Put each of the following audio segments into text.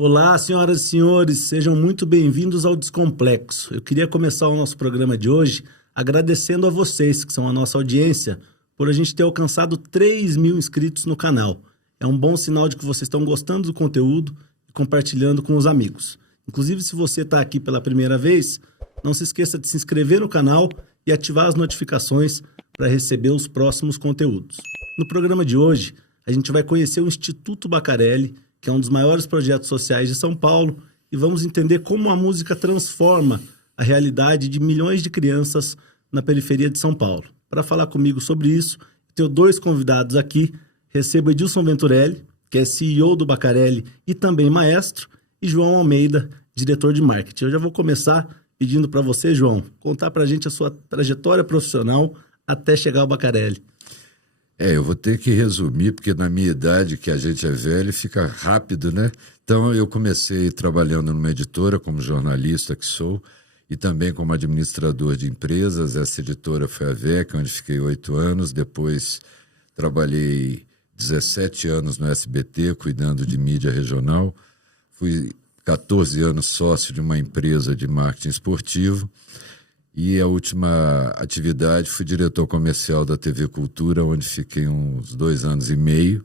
Olá, senhoras e senhores, sejam muito bem-vindos ao Descomplexo. Eu queria começar o nosso programa de hoje agradecendo a vocês, que são a nossa audiência, por a gente ter alcançado 3.000 inscritos no canal. É um bom sinal de que vocês estão gostando do conteúdo e compartilhando com os amigos. Inclusive, se você está aqui pela primeira vez, não se esqueça de se inscrever no canal e ativar as notificações para receber os próximos conteúdos. No programa de hoje, a gente vai conhecer o Instituto Bacarelli, que é um dos maiores projetos sociais de São Paulo, e vamos entender como a música transforma a realidade de milhões de crianças na periferia de São Paulo. Para falar comigo sobre isso, tenho dois convidados aqui. Recebo Edilson Venturelli, que é CEO do Bacarelli e também maestro, e João Almeida, diretor de marketing. Eu já vou começar pedindo para você, João, contar para a gente a sua trajetória profissional até chegar ao Bacarelli. Eu vou ter que resumir, porque na minha idade, que a gente é velho, fica rápido, né? Então, eu comecei trabalhando numa editora, como jornalista que sou, e também como administrador de empresas. Essa editora foi a VEC, onde fiquei 8 anos. Depois, trabalhei 17 anos no SBT, cuidando de mídia regional. Fui 14 anos sócio de uma empresa de marketing esportivo. E a última atividade, fui diretor comercial da TV Cultura, onde fiquei uns 2 anos e meio.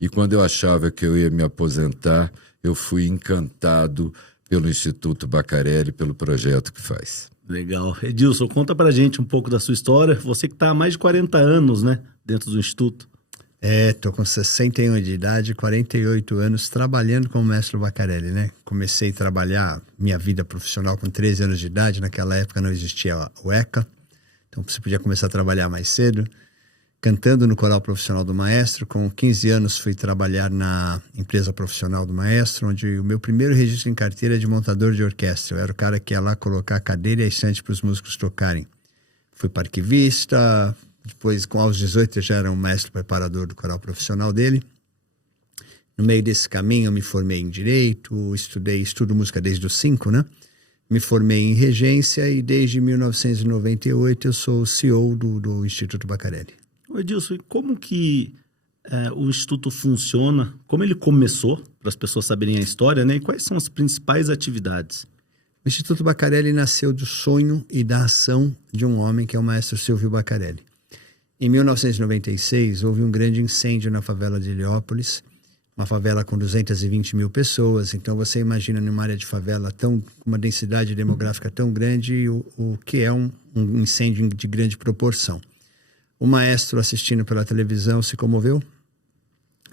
E quando eu achava que eu ia me aposentar, eu fui encantado pelo Instituto Bacarelli, pelo projeto que faz. Legal. Edilson, conta pra gente um pouco da sua história. Você que está há mais de 40 anos, né, dentro do Instituto. Tô com 61 de idade, 48 anos, trabalhando como mestre Bacarelli, né? Comecei a trabalhar minha vida profissional com 13 anos de idade. Naquela época não existia o ECA, então você podia começar a trabalhar mais cedo. Cantando no coral profissional do maestro. Com 15 anos fui trabalhar na empresa profissional do maestro, onde o meu primeiro registro em carteira é de montador de orquestra. Eu era o cara que ia lá colocar a cadeira e a estante para os músicos tocarem. Fui para arquivista. Depois, aos 18, eu já era um mestre preparador do coral profissional dele. No meio desse caminho, eu me formei em Direito, estudo música desde os 5, né? Me formei em Regência e desde 1998 eu sou o CEO do Instituto Bacarelli. Edilson, e como que o Instituto funciona? Como ele começou, para as pessoas saberem a história, né? E quais são as principais atividades? O Instituto Bacarelli nasceu do sonho e da ação de um homem que é o maestro Silvio Bacarelli. Em 1996, houve um grande incêndio na favela de Heliópolis, uma favela com 220 mil pessoas. Então, você imagina numa área de favela com uma densidade demográfica tão grande, o que é um incêndio de grande proporção. O maestro, assistindo pela televisão, se comoveu.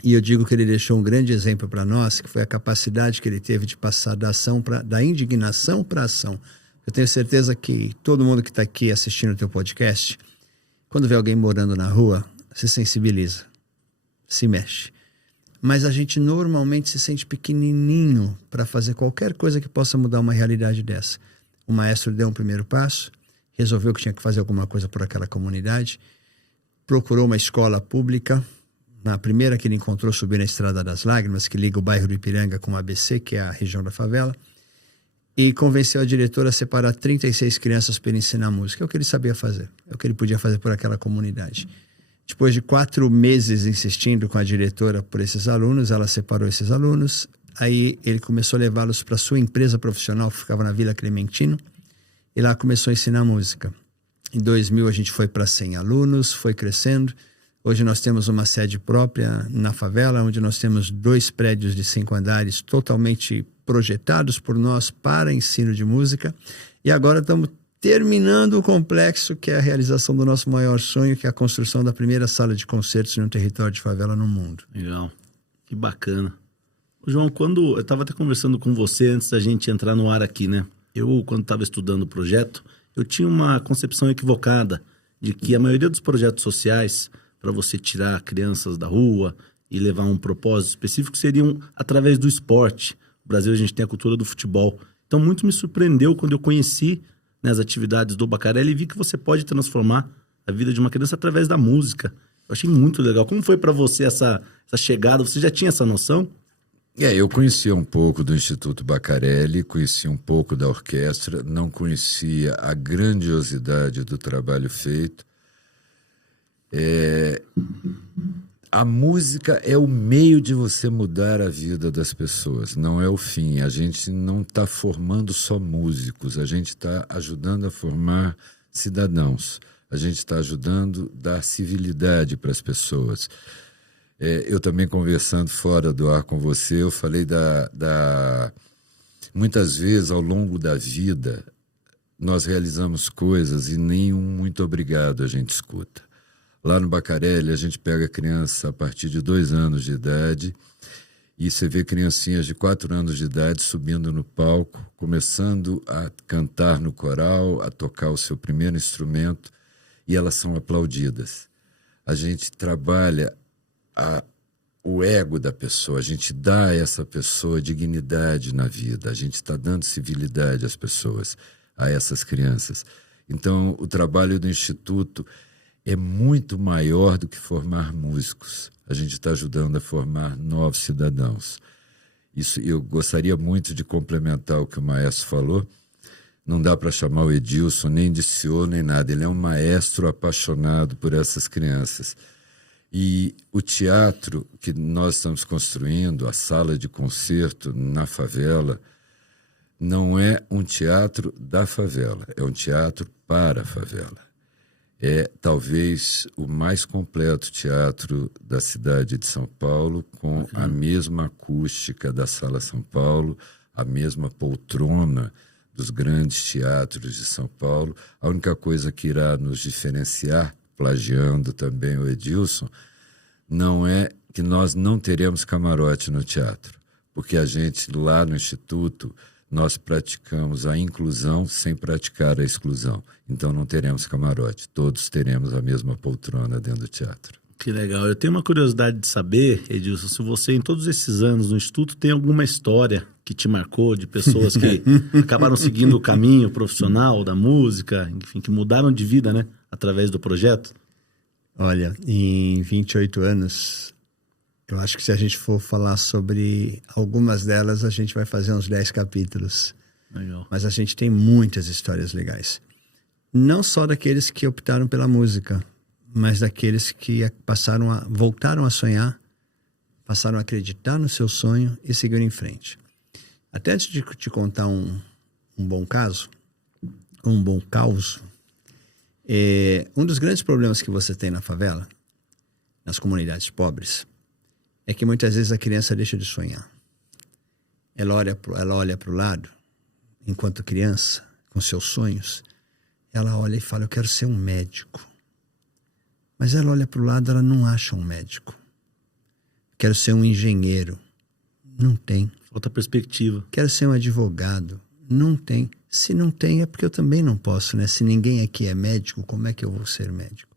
E eu digo que ele deixou um grande exemplo para nós, que foi a capacidade que ele teve de passar da indignação para a ação. Eu tenho certeza que todo mundo que está aqui assistindo o teu podcast, quando vê alguém morando na rua, se sensibiliza, se mexe. Mas a gente normalmente se sente pequenininho para fazer qualquer coisa que possa mudar uma realidade dessa. O maestro deu um primeiro passo, resolveu que tinha que fazer alguma coisa por aquela comunidade, procurou uma escola pública. Na primeira que ele encontrou, subiu na Estrada das Lágrimas, que liga o bairro do Ipiranga com o ABC, que é a região da favela, e convenceu a diretora a separar 36 crianças para ele ensinar música. É o que ele sabia fazer, é o que ele podia fazer por aquela comunidade. Depois de 4 meses insistindo com a diretora por esses alunos, ela separou esses alunos. Aí ele começou a levá-los para sua empresa profissional, que ficava na Vila Clementino, e lá começou a ensinar música. Em 2000 a gente foi para 100 alunos, foi crescendo. Hoje nós temos uma sede própria na favela, onde nós temos 2 prédios de 5 andares totalmente projetados por nós para ensino de música. E agora estamos terminando o complexo, que é a realização do nosso maior sonho, que é a construção da primeira sala de concertos no território de favela no mundo. Legal, que bacana. João, eu estava até conversando com você antes da gente entrar no ar aqui, né? Quando estava estudando o projeto, eu tinha uma concepção equivocada de que a maioria dos projetos sociais, para você tirar crianças da rua e levar um propósito específico, seriam através do esporte. No Brasil a gente tem a cultura do futebol. Então muito me surpreendeu quando eu conheci, né, as atividades do Bacarelli e vi que você pode transformar a vida de uma criança através da música. Eu achei muito legal. Como foi para você essa chegada? Você já tinha essa noção? Eu conhecia um pouco do Instituto Bacarelli, conhecia um pouco da orquestra, não conhecia a grandiosidade do trabalho feito. A música é o meio de você mudar a vida das pessoas, não é o fim. A gente não está formando só músicos, a gente está ajudando a formar cidadãos. A gente está ajudando a dar civilidade para as pessoas. Eu também, conversando fora do ar com você, eu falei muitas vezes, ao longo da vida, nós realizamos coisas e nenhum muito obrigado a gente escuta. Lá no Bacarelli, a gente pega criança a partir de 2 anos de idade e você vê criancinhas de 4 anos de idade subindo no palco, começando a cantar no coral, a tocar o seu primeiro instrumento, e elas são aplaudidas. A gente trabalha o ego da pessoa, a gente dá a essa pessoa dignidade na vida, a gente está dando civilidade às pessoas, a essas crianças. Então, o trabalho do Instituto é muito maior do que formar músicos. A gente está ajudando a formar novos cidadãos. Isso, eu gostaria muito de complementar o que o maestro falou. Não dá para chamar o Edilson nem de senhor nem nada. Ele é um maestro apaixonado por essas crianças. E o teatro que nós estamos construindo, a sala de concerto na favela, não é um teatro da favela, é um teatro para a favela. É talvez o mais completo teatro da cidade de São Paulo, com a mesma acústica da Sala São Paulo, a mesma poltrona dos grandes teatros de São Paulo. A única coisa que irá nos diferenciar, plagiando também o Edilson, não é que nós não teremos camarote no teatro, porque a gente lá no Instituto, nós praticamos a inclusão sem praticar a exclusão. Então não teremos camarote, todos teremos a mesma poltrona dentro do teatro. Que legal. Eu tenho uma curiosidade de saber, Edilson, se você em todos esses anos no Instituto tem alguma história que te marcou de pessoas que acabaram seguindo o caminho profissional da música, enfim, que mudaram de vida, né, através do projeto? Olha, em 28 anos, eu acho que se a gente for falar sobre algumas delas, a gente vai fazer uns 10 capítulos. Legal. Mas a gente tem muitas histórias legais. Não só daqueles que optaram pela música, mas daqueles que voltaram a sonhar, passaram a acreditar no seu sonho e seguiram em frente. Até antes de te contar um bom caso, um bom caos, um dos grandes problemas que você tem na favela, nas comunidades pobres, é que muitas vezes a criança deixa de sonhar. Ela olha para o lado, enquanto criança, com seus sonhos, ela olha e fala, eu quero ser um médico. Mas ela olha para o lado, ela não acha um médico. Quero ser um engenheiro. Não tem. Outra perspectiva. Quero ser um advogado. Não tem. Se não tem, é porque eu também não posso, né? Se ninguém aqui é médico, como é que eu vou ser médico?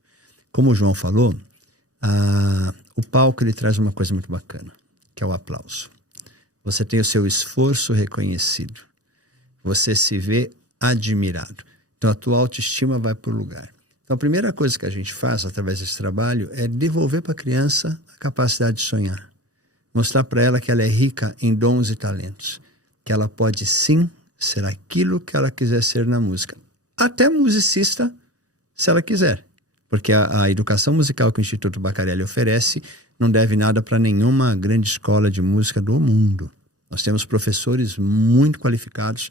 Como o João falou, o palco ele traz uma coisa muito bacana, que é o aplauso. Você tem o seu esforço reconhecido. Você se vê admirado. Então a tua autoestima vai para o lugar. Então a primeira coisa que a gente faz através desse trabalho é devolver para a criança a capacidade de sonhar. Mostrar para ela que ela é rica em dons e talentos. Que ela pode sim ser aquilo que ela quiser ser na música. Até musicista, se ela quiser. Porque a educação musical que o Instituto Bacarelli oferece não deve nada para nenhuma grande escola de música do mundo. Nós temos professores muito qualificados,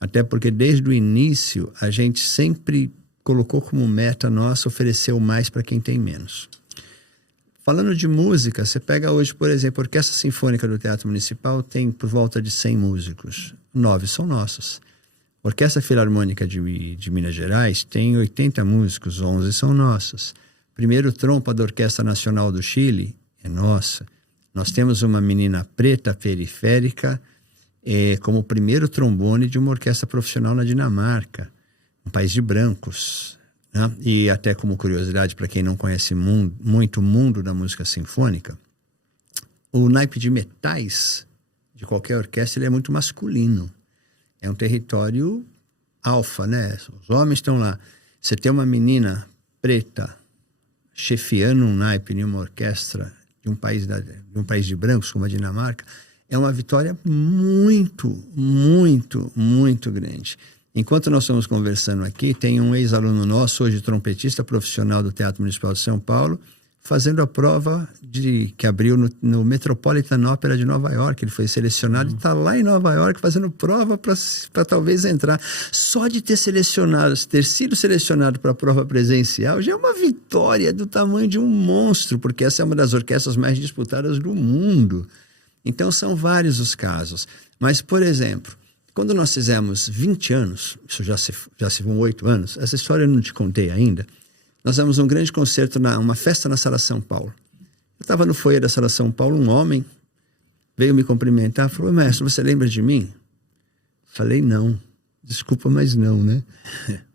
até porque desde o início a gente sempre colocou como meta nossa oferecer o mais para quem tem menos. Falando de música, você pega hoje, por exemplo, a Orquestra Sinfônica do Teatro Municipal tem por volta de 100 músicos. 9 são nossos. A Orquestra Filarmônica de Minas Gerais tem 80 músicos, 11 são nossos. Primeiro trompa da Orquestra Nacional do Chile é nossa. Nós temos uma menina preta periférica como primeiro trombone de uma orquestra profissional na Dinamarca, um país de brancos. Né? E até como curiosidade, para quem não conhece muito o mundo da música sinfônica, o naipe de metais de qualquer orquestra ele é muito masculino. É um território alfa, né? Os homens estão lá. Você tem uma menina preta chefiando um naipe em uma orquestra de um país de brancos, como a Dinamarca, é uma vitória muito, muito, muito grande. Enquanto nós estamos conversando aqui, tem um ex-aluno nosso, hoje trompetista profissional do Teatro Municipal de São Paulo, fazendo a prova que abriu no Metropolitan Opera de Nova York. Ele foi selecionado e está lá em Nova York fazendo prova para talvez entrar. Só de ter sido selecionado para a prova presencial já é uma vitória do tamanho de um monstro, porque essa é uma das orquestras mais disputadas do mundo. Então são vários os casos. Mas, por exemplo, quando nós fizemos 20 anos, isso já se vão 8 anos, essa história eu não te contei ainda. Nós fizemos um grande concerto, uma festa na Sala São Paulo. Eu estava no foyer da Sala São Paulo, um homem veio me cumprimentar, falou: mestre, você lembra de mim? Falei: não, desculpa, mas não, né?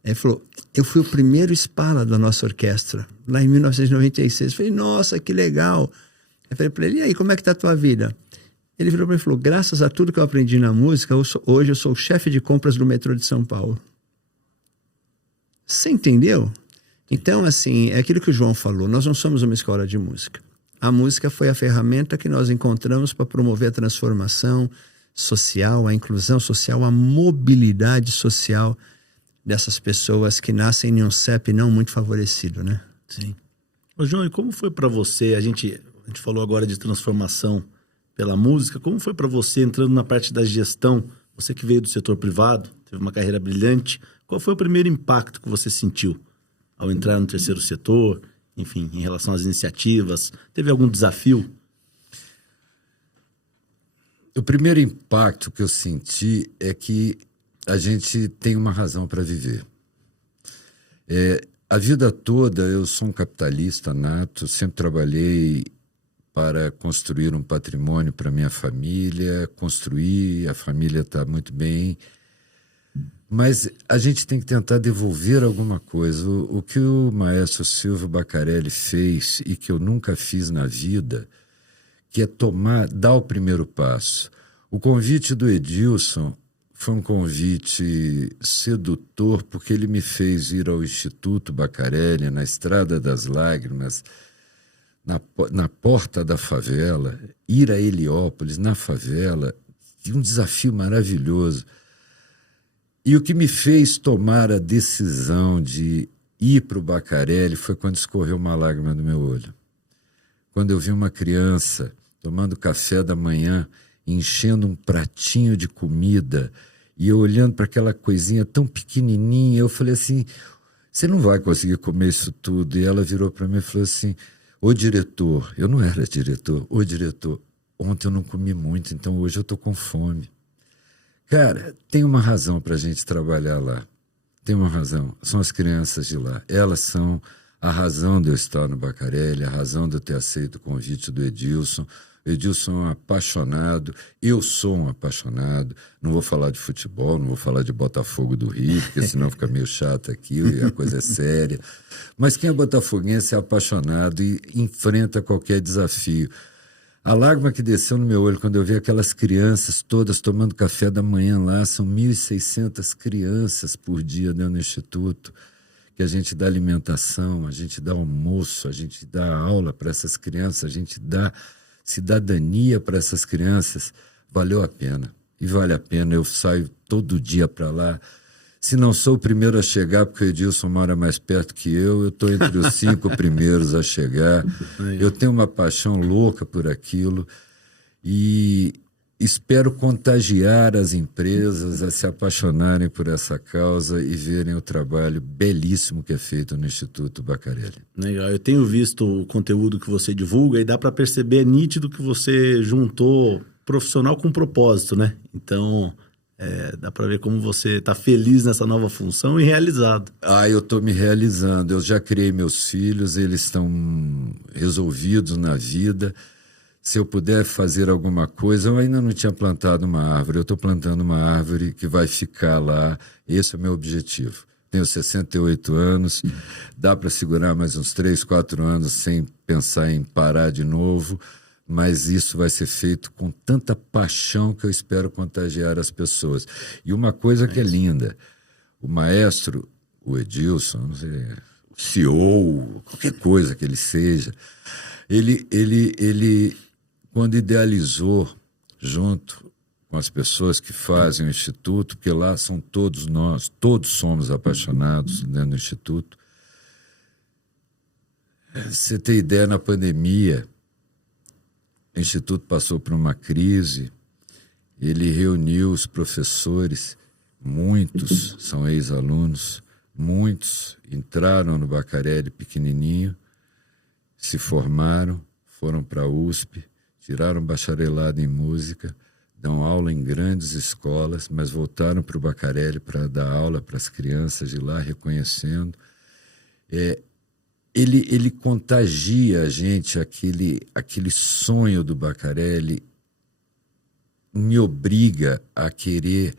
Ele falou: eu fui o primeiro Spala da nossa orquestra, lá em 1996. Eu falei: nossa, que legal. Eu falei para ele: e aí, como é que está a tua vida? Ele virou para mim e falou: graças a tudo que eu aprendi na música, hoje eu sou o chefe de compras do metrô de São Paulo. Você entendeu? Então, assim, é aquilo que o João falou, nós não somos uma escola de música. A música foi a ferramenta que nós encontramos para promover a transformação social, a inclusão social, a mobilidade social dessas pessoas que nascem em um CEP não muito favorecido, né? Sim. Ô, João, e como foi para você, a gente falou agora de transformação pela música, como foi para você entrando na parte da gestão, você que veio do setor privado, teve uma carreira brilhante, qual foi o primeiro impacto que você sentiu ao entrar no terceiro setor, enfim, em relação às iniciativas? Teve algum desafio? O primeiro impacto que eu senti é que a gente tem uma razão para viver. A vida toda eu sou um capitalista nato, sempre trabalhei para construir um patrimônio para minha família, a família está muito bem. Mas a gente tem que tentar devolver alguma coisa. O que o maestro Silvio Baccarelli fez e que eu nunca fiz na vida, que é dar o primeiro passo. O convite do Edilson foi um convite sedutor, porque ele me fez ir ao Instituto Baccarelli, na Estrada das Lágrimas, na porta da favela, ir a Heliópolis, na favela, e um desafio maravilhoso. E o que me fez tomar a decisão de ir para o Baccarelli foi quando escorreu uma lágrima do meu olho. Quando eu vi uma criança tomando café da manhã, enchendo um pratinho de comida, e eu olhando para aquela coisinha tão pequenininha, eu falei assim: você não vai conseguir comer isso tudo. E ela virou para mim e falou assim: ô diretor, eu não era diretor, ô diretor, ontem eu não comi muito, então hoje eu estou com fome. Cara, tem uma razão para a gente trabalhar lá. Tem uma razão. São as crianças de lá. Elas são a razão de eu estar no Baccarelli, a razão de eu ter aceito o convite do Edilson. O Edilson é um apaixonado, eu sou um apaixonado. Não vou falar de futebol, não vou falar de Botafogo do Rio, porque senão fica meio chato aqui e a coisa é séria. Mas quem é botafoguense é apaixonado e enfrenta qualquer desafio. A lágrima que desceu no meu olho quando eu vi aquelas crianças todas tomando café da manhã lá, são 1.600 crianças por dia dentro do Instituto, que a gente dá alimentação, a gente dá almoço, a gente dá aula para essas crianças, a gente dá cidadania para essas crianças. Valeu a pena. E vale a pena, eu saio todo dia para lá. Se não sou o primeiro a chegar, porque o Edilson mora mais perto que eu estou entre os 5 primeiros a chegar. Eu tenho uma paixão louca por aquilo e espero contagiar as empresas a se apaixonarem por essa causa e verem o trabalho belíssimo que é feito no Instituto Baccarelli. Legal, eu tenho visto o conteúdo que você divulga e dá para perceber, é nítido que você juntou profissional com propósito, né? Então... dá para ver como você está feliz nessa nova função e realizado. Eu estou me realizando. Eu já criei meus filhos, eles estão resolvidos na vida. Se eu puder fazer alguma coisa, eu ainda não tinha plantado uma árvore. Eu estou plantando uma árvore que vai ficar lá. Esse é o meu objetivo. Tenho 68 anos, dá para segurar mais uns 3, 4 anos sem pensar em parar de novo. Mas isso vai ser feito com tanta paixão que eu espero contagiar as pessoas. E uma coisa que é linda, o maestro, o Edilson, não sei, o CEO, qualquer coisa que ele seja, ele quando idealizou, junto com as pessoas que fazem o Instituto, porque lá são todos nós, todos somos apaixonados dentro do Instituto, Você tem ideia, na pandemia, o Instituto passou por uma crise, ele reuniu os professores, muitos são ex-alunos, muitos entraram no Baccarelli pequenininho, se formaram, foram para a USP, tiraram bacharelado em música, dão aula em grandes escolas, mas voltaram para o Baccarelli para dar aula para as crianças de lá, reconhecendo. Ele contagia a gente, aquele sonho do Baccarelli me obriga a querer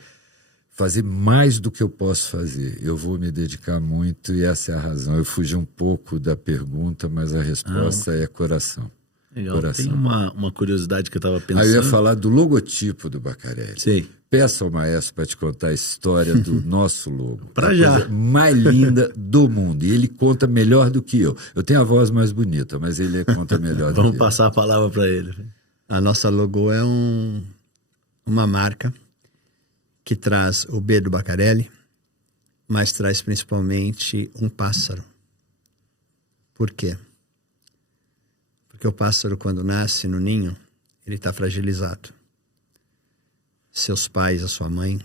fazer mais do que eu posso fazer. Eu vou me dedicar muito e essa é a razão. Eu fugi um pouco da pergunta, mas a resposta é coração. Legal. Coração. Tem uma curiosidade que eu estava pensando. Aí eu ia falar do logotipo do Baccarelli. Sei. Peça ao maestro para te contar a história do nosso logo. Pra a já. Coisa mais linda do mundo. E ele conta melhor do que eu. Eu tenho a voz mais bonita, mas ele conta melhor do que eu. Vamos passar a palavra para ele. A nossa logo é uma marca que traz o B do Baccarelli, mas traz principalmente um pássaro. Por quê? Porque o pássaro, quando nasce no ninho, ele está fragilizado. Seus pais, a sua mãe,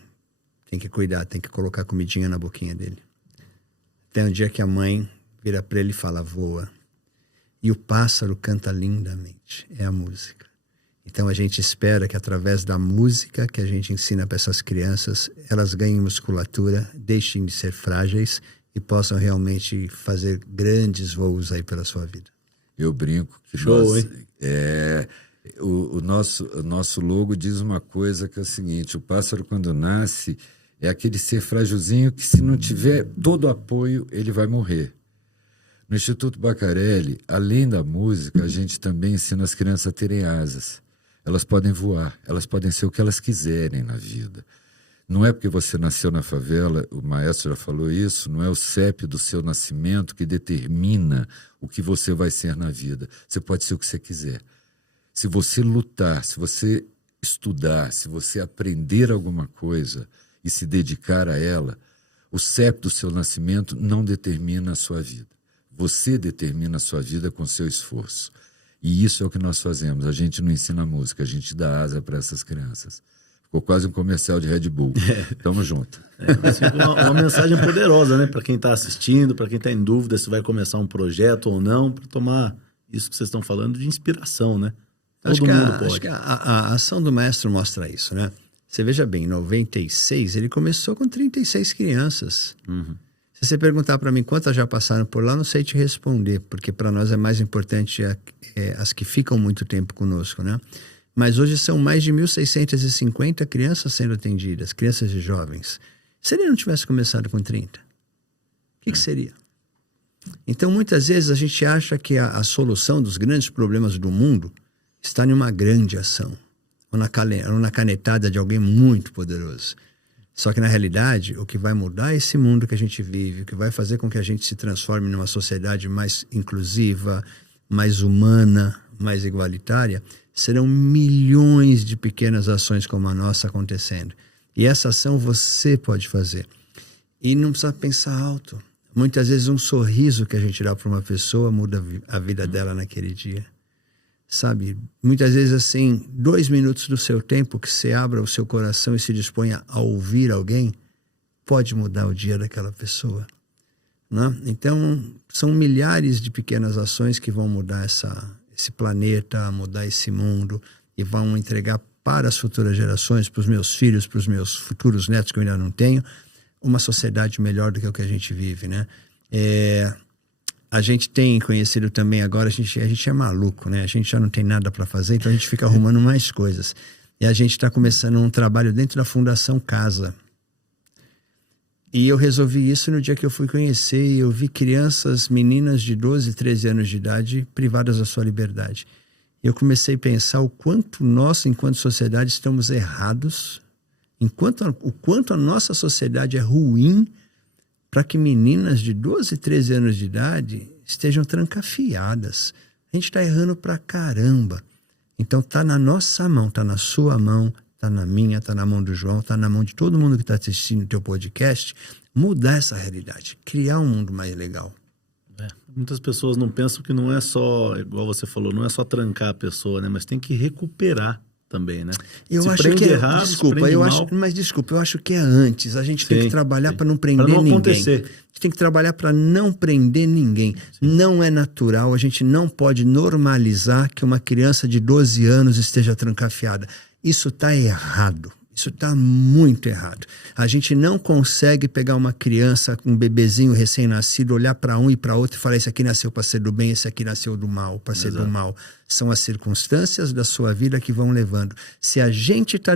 tem que cuidar, tem que colocar comidinha na boquinha dele. Até um dia que a mãe vira para ele e fala, voa. E o pássaro canta lindamente, é a música. Então a gente espera que através da música que a gente ensina para essas crianças, elas ganhem musculatura, deixem de ser frágeis e possam realmente fazer grandes voos aí pela sua vida. Eu brinco que Show, nós, hein? o nosso logo diz uma coisa que é o seguinte: o pássaro, quando nasce, é aquele ser frágilzinho que, se não tiver todo o apoio, ele vai morrer. No Instituto Baccarelli, além da música, a gente também ensina as crianças a terem asas. Elas podem voar, elas podem ser o que elas quiserem na vida. Não é porque você nasceu na favela, o maestro já falou isso, não é o CEP do seu nascimento que determina o que você vai ser na vida. Você pode ser o que você quiser. Se você lutar, se você estudar, se você aprender alguma coisa e se dedicar a ela, o CEP do seu nascimento não determina a sua vida. Você determina a sua vida com seu esforço. E isso é o que nós fazemos. A gente não ensina música, a gente dá asa para essas crianças. Ficou quase um comercial de Red Bull. Tamo junto. Mas fica uma mensagem poderosa, né? Para quem está assistindo, para quem está em dúvida se vai começar um projeto ou não, para tomar isso que vocês estão falando de inspiração, né? Todo mundo pode. Acho que a ação do maestro mostra isso, né? Você veja bem, em 96, ele começou com 36 crianças. Uhum. Se você perguntar para mim quantas já passaram por lá, não sei te responder, porque para nós é mais importante as que ficam muito tempo conosco, né? Mas hoje são mais de 1.650 crianças sendo atendidas, crianças e jovens. Se ele não tivesse começado com 30, o que seria? Então, muitas vezes a gente acha que a solução dos grandes problemas do mundo está em uma grande ação, ou na canetada de alguém muito poderoso. Só que, na realidade, o que vai mudar esse mundo que a gente vive, o que vai fazer com que a gente se transforme numa sociedade mais inclusiva, mais humana, mais igualitária, serão milhões de pequenas ações como a nossa acontecendo. E essa ação você pode fazer. E não precisa pensar alto. Muitas vezes um sorriso que a gente dá para uma pessoa muda a vida dela naquele dia. Sabe? Muitas vezes, assim, 2 minutos do seu tempo que você abra o seu coração e se disponha a ouvir alguém, pode mudar o dia daquela pessoa. Né? Então, são milhares de pequenas ações que vão mudar esse planeta, mudar esse mundo e vão entregar para as futuras gerações, para os meus filhos, para os meus futuros netos que eu ainda não tenho, uma sociedade melhor do que o que a gente vive, né? A gente tem conhecido também agora, a gente é maluco, né? A gente já não tem nada para fazer, então a gente fica arrumando mais coisas. E a gente está começando um trabalho dentro da Fundação Casa. E eu resolvi isso no dia que eu fui conhecer, e eu vi crianças, meninas de 12, 13 anos de idade, privadas da sua liberdade. Eu comecei a pensar o quanto nós, enquanto sociedade, estamos errados, o quanto a nossa sociedade é ruim para que meninas de 12, 13 anos de idade estejam trancafiadas. A gente está errando pra caramba. Então está na nossa mão, está na sua mão, está na minha, está na mão do João, está na mão de todo mundo que está assistindo o teu podcast, mudar essa realidade, criar um mundo mais legal. Muitas pessoas não pensam que não é só, igual você falou, não é só trancar a pessoa, né? Mas tem que recuperar também, né? Eu se acho prende que é, errado, desculpa, se prende eu mal. acho, mas desculpa, eu acho que é antes. A gente tem que trabalhar para não prender pra não ninguém. acontecer. A gente tem que trabalhar para não prender ninguém. Não é natural, a gente não pode normalizar que uma criança de 12 anos esteja trancafiada. Isso está errado. Isso está muito errado. A gente não consegue pegar uma criança, um bebezinho recém-nascido, olhar para um e para outro e falar: esse aqui nasceu para ser do bem, esse aqui nasceu do mal, para ser do mal. São as circunstâncias da sua vida que vão levando. Se a gente está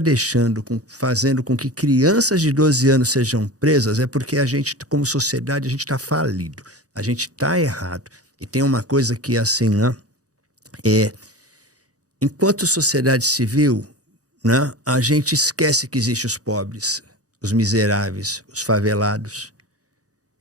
fazendo com que crianças de 12 anos sejam presas, é porque a gente, como sociedade, a gente está falido. A gente está errado. E tem uma coisa que, assim, né? Enquanto sociedade civil, né, a gente esquece que existem os pobres, os miseráveis, os favelados.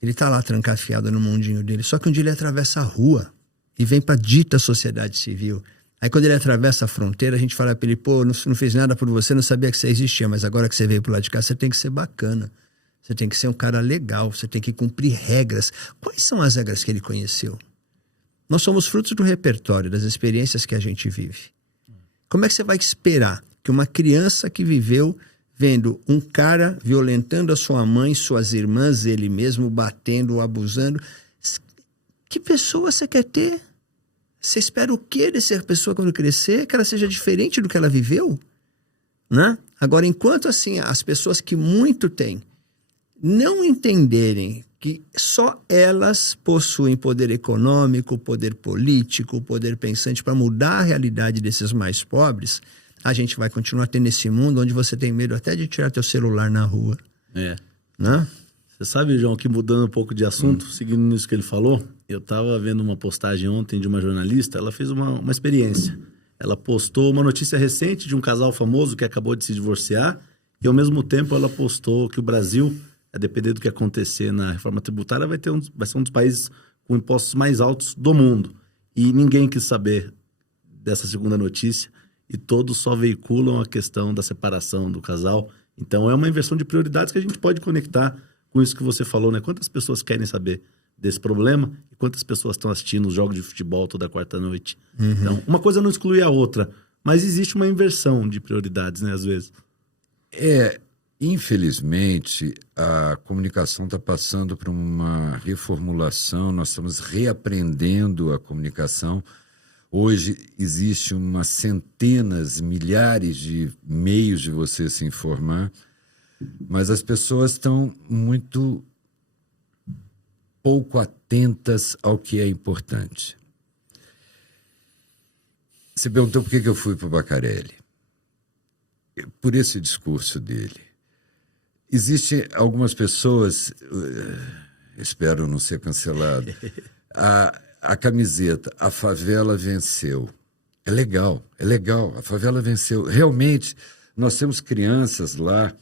Ele está lá trancafiado no mundinho dele. Só que um dia ele atravessa a rua e vem para a dita sociedade civil. Aí quando ele atravessa a fronteira, a gente fala para ele: pô, não fiz nada por você, não sabia que você existia, mas agora que você veio pro lado de cá, você tem que ser bacana. Você tem que ser um cara legal, você tem que cumprir regras. Quais são as regras que ele conheceu? Nós somos frutos do repertório, das experiências que a gente vive. Como é que você vai esperar que uma criança que viveu vendo um cara violentando a sua mãe, suas irmãs, ele mesmo batendo, abusando, que pessoa você quer ter? Você espera o quê dessa pessoa quando crescer? Que ela seja diferente do que ela viveu? Né? Agora, enquanto assim as pessoas que muito têm não entenderem que só elas possuem poder econômico, poder político, poder pensante para mudar a realidade desses mais pobres, a gente vai continuar tendo esse mundo onde você tem medo até de tirar teu celular na rua. Né? Você sabe, João, que mudando um pouco de assunto, seguindo nisso que ele falou, eu estava vendo uma postagem ontem de uma jornalista, ela fez uma experiência. Ela postou uma notícia recente de um casal famoso que acabou de se divorciar e, ao mesmo tempo, ela postou que o Brasil, a depender do que acontecer na reforma tributária, vai ser um dos países com impostos mais altos do mundo. E ninguém quis saber dessa segunda notícia. E todos só veiculam a questão da separação do casal. Então é uma inversão de prioridades que a gente pode conectar com isso que você falou, né? Quantas pessoas querem saber desse problema e quantas pessoas estão assistindo os jogos de futebol toda quarta-noite. Então, uma coisa não exclui a outra, mas existe uma inversão de prioridades, né, às vezes. Infelizmente, a comunicação está passando por uma reformulação, nós estamos reaprendendo a comunicação. Hoje existe umas centenas, milhares de meios de você se informar, mas as pessoas estão muito pouco atentas ao que é importante. Você perguntou por que eu fui para o Bacarelli. Por esse discurso dele. Existem algumas pessoas, espero não ser cancelado, a camiseta, a favela venceu. É legal, a favela venceu. Realmente, nós temos crianças lá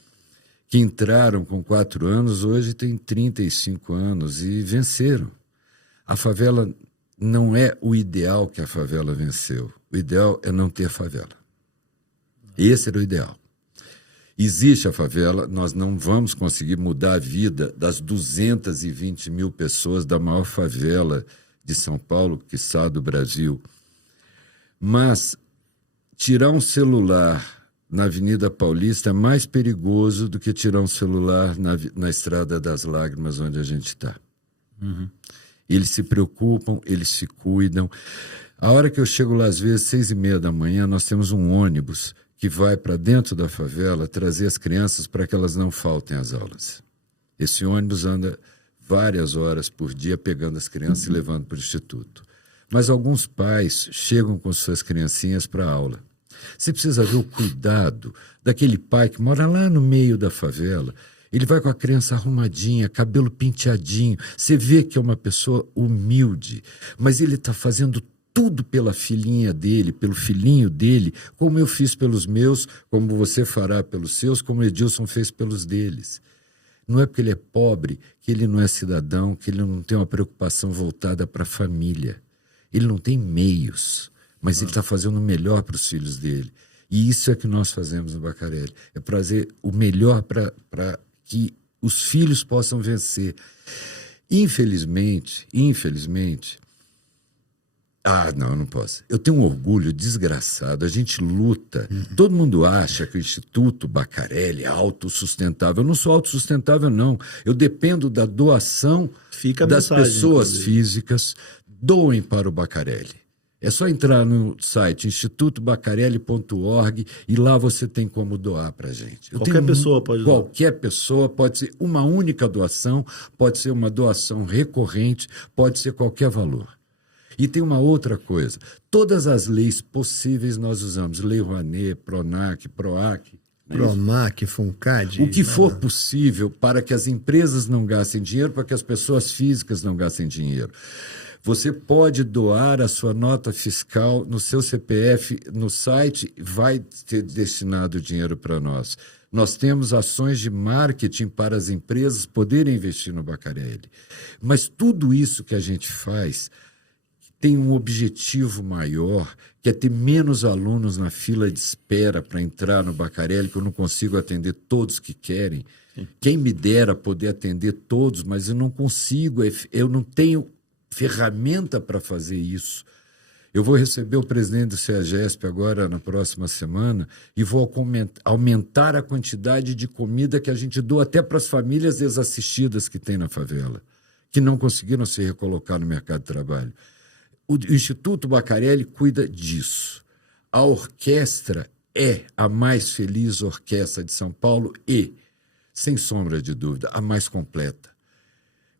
que entraram com 4 anos, hoje têm 35 anos e venceram. A favela não é o ideal que a favela venceu. O ideal é não ter favela. Esse era o ideal. Existe a favela, nós não vamos conseguir mudar a vida das 220 mil pessoas da maior favela de São Paulo, quiçá do Brasil. Mas tirar um celular na Avenida Paulista é mais perigoso do que tirar um celular na Estrada das Lágrimas, onde a gente está. Eles se preocupam, eles se cuidam. A hora que eu chego lá, às vezes, 6h30 da manhã, nós temos um ônibus que vai para dentro da favela trazer as crianças para que elas não faltem às aulas. Esse ônibus anda várias horas por dia pegando as crianças e levando para o instituto. Mas alguns pais chegam com suas criancinhas para a aula. Você precisa ver o cuidado daquele pai que mora lá no meio da favela. Ele vai com a criança arrumadinha, cabelo penteadinho. Você vê que é uma pessoa humilde, mas ele está fazendo tudo pela filhinha dele, pelo filhinho dele, como eu fiz pelos meus, como você fará pelos seus, como o Edilson fez pelos deles. Não é porque ele é pobre que ele não é cidadão, que ele não tem uma preocupação voltada para a família. Ele não tem meios, mas ele está fazendo o melhor para os filhos dele. E isso é que nós fazemos no Bacarelli. É trazer o melhor para que os filhos possam vencer. Infelizmente, não posso. Eu tenho um orgulho desgraçado. A gente luta. Todo mundo acha que o Instituto Baccarelli é autossustentável. Eu não sou autossustentável, não. Eu dependo da doação das pessoas físicas. Doem para o Baccarelli. É só entrar no site institutobaccarelli.org e lá você tem como doar para a gente. Qualquer pessoa pode doar. Qualquer pessoa, pode ser uma única doação, pode ser uma doação recorrente, pode ser qualquer valor. E tem uma outra coisa. Todas as leis possíveis nós usamos. Lei Rouanet, PRONAC, PROAC. PROMAC, FUNCAD. O que for possível para que as empresas não gastem dinheiro, para que as pessoas físicas não gastem dinheiro. Você pode doar a sua nota fiscal no seu CPF, no site, vai ter destinado o dinheiro para nós. Nós temos ações de marketing para as empresas poderem investir no Baccarelli. Mas tudo isso que a gente faz tem um objetivo maior, que é ter menos alunos na fila de espera para entrar no Baccarelli, que eu não consigo atender todos que querem. Sim. Quem me dera poder atender todos, mas eu não consigo, eu não tenho ferramenta para fazer isso. Eu vou receber o presidente do CEAGESP agora na próxima semana e vou aumentar a quantidade de comida que a gente doa até para as famílias desassistidas que tem na favela, que não conseguiram se recolocar no mercado de trabalho. O Instituto Baccarelli cuida disso. A orquestra é a mais feliz orquestra de São Paulo e, sem sombra de dúvida, a mais completa.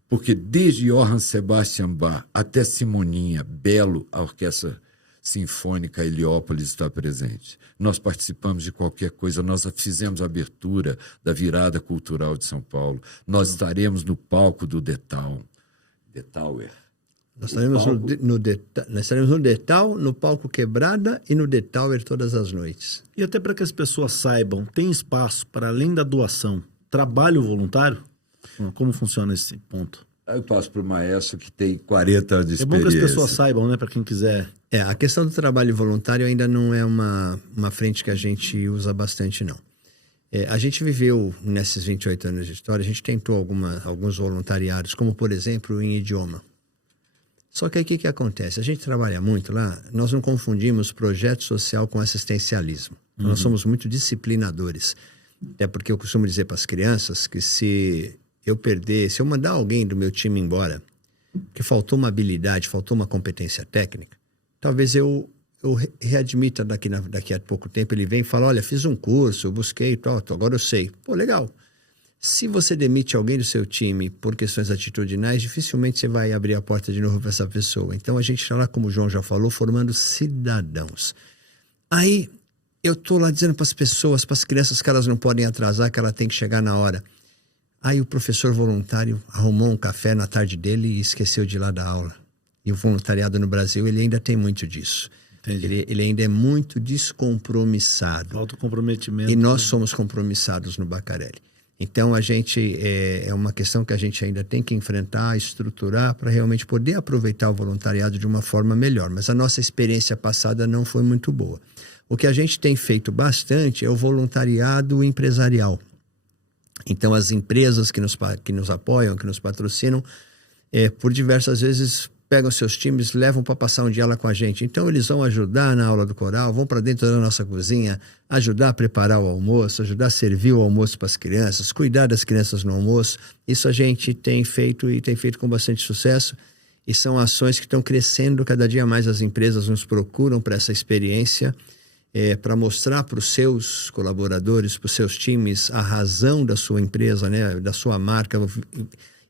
Porque desde Johann Sebastian Bach até Simoninha, Belo, a Orquestra Sinfônica Heliópolis está presente. Nós participamos de qualquer coisa, nós fizemos a abertura da virada cultural de São Paulo. Nós estaremos no palco do The Tower. Nós estaremos no Detal, no Palco Quebrada e no The Tower todas as noites. E até para que as pessoas saibam, tem espaço para, além da doação, trabalho voluntário? Como funciona esse ponto? Eu passo para o maestro que tem 40 anos de experiência. É bom que as pessoas saibam, né? Para quem quiser. A questão do trabalho voluntário ainda não é uma frente que a gente usa bastante, não. A gente viveu, nesses 28 anos de história, a gente tentou alguns voluntariados, como, por exemplo, em idioma. Só que aí o que acontece? A gente trabalha muito lá, nós não confundimos projeto social com assistencialismo. Nós somos muito disciplinadores. Até porque eu costumo dizer para as crianças que se eu mandar alguém do meu time embora, que faltou uma habilidade, faltou uma competência técnica, talvez eu readmita daqui a pouco tempo, ele vem e fala, olha, fiz um curso, eu busquei, agora eu sei. Pô, legal. Se você demite alguém do seu time por questões atitudinais, dificilmente você vai abrir a porta de novo para essa pessoa. Então, a gente está lá, como o João já falou, formando cidadãos. Aí, eu estou lá dizendo para as pessoas, para as crianças que elas não podem atrasar, que ela tem que chegar na hora. Aí, o professor voluntário arrumou um café na tarde dele e esqueceu de ir lá dar aula. E o voluntariado no Brasil, ele ainda tem muito disso. Ele ainda é muito descompromissado. Autocomprometimento. E nós somos compromissados no Baccarelli. Então, é uma questão que a gente ainda tem que enfrentar, estruturar, para realmente poder aproveitar o voluntariado de uma forma melhor. Mas a nossa experiência passada não foi muito boa. O que a gente tem feito bastante é o voluntariado empresarial. Então, as empresas que nos apoiam, que nos patrocinam, por diversas vezes pegam seus times, levam para passar um dia lá com a gente. Então, eles vão ajudar na aula do coral, vão para dentro da nossa cozinha, ajudar a preparar o almoço, ajudar a servir o almoço para as crianças, cuidar das crianças no almoço. Isso a gente tem feito e tem feito com bastante sucesso. E são ações que estão crescendo cada dia mais. As empresas nos procuram para essa experiência, para mostrar para os seus colaboradores, para os seus times, a razão da sua empresa, né, da sua marca.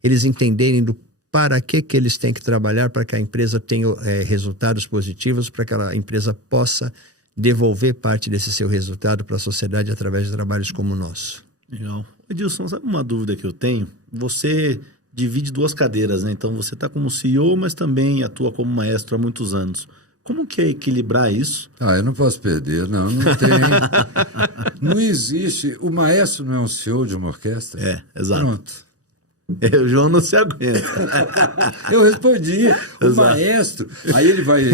Eles entenderem para que eles têm que trabalhar para que a empresa tenha resultados positivos, para que a empresa possa devolver parte desse seu resultado para a sociedade através de trabalhos como o nosso. Legal. Edilson, sabe uma dúvida que eu tenho? Você divide 2 cadeiras, né? Então você está como CEO, mas também atua como maestro há muitos anos. Como que é equilibrar isso? Eu não posso perder, não tem. Não existe. O maestro não é um CEO de uma orquestra? Exato. Pronto. O João não se aguenta. Eu respondi, o maestro. Aí ele vai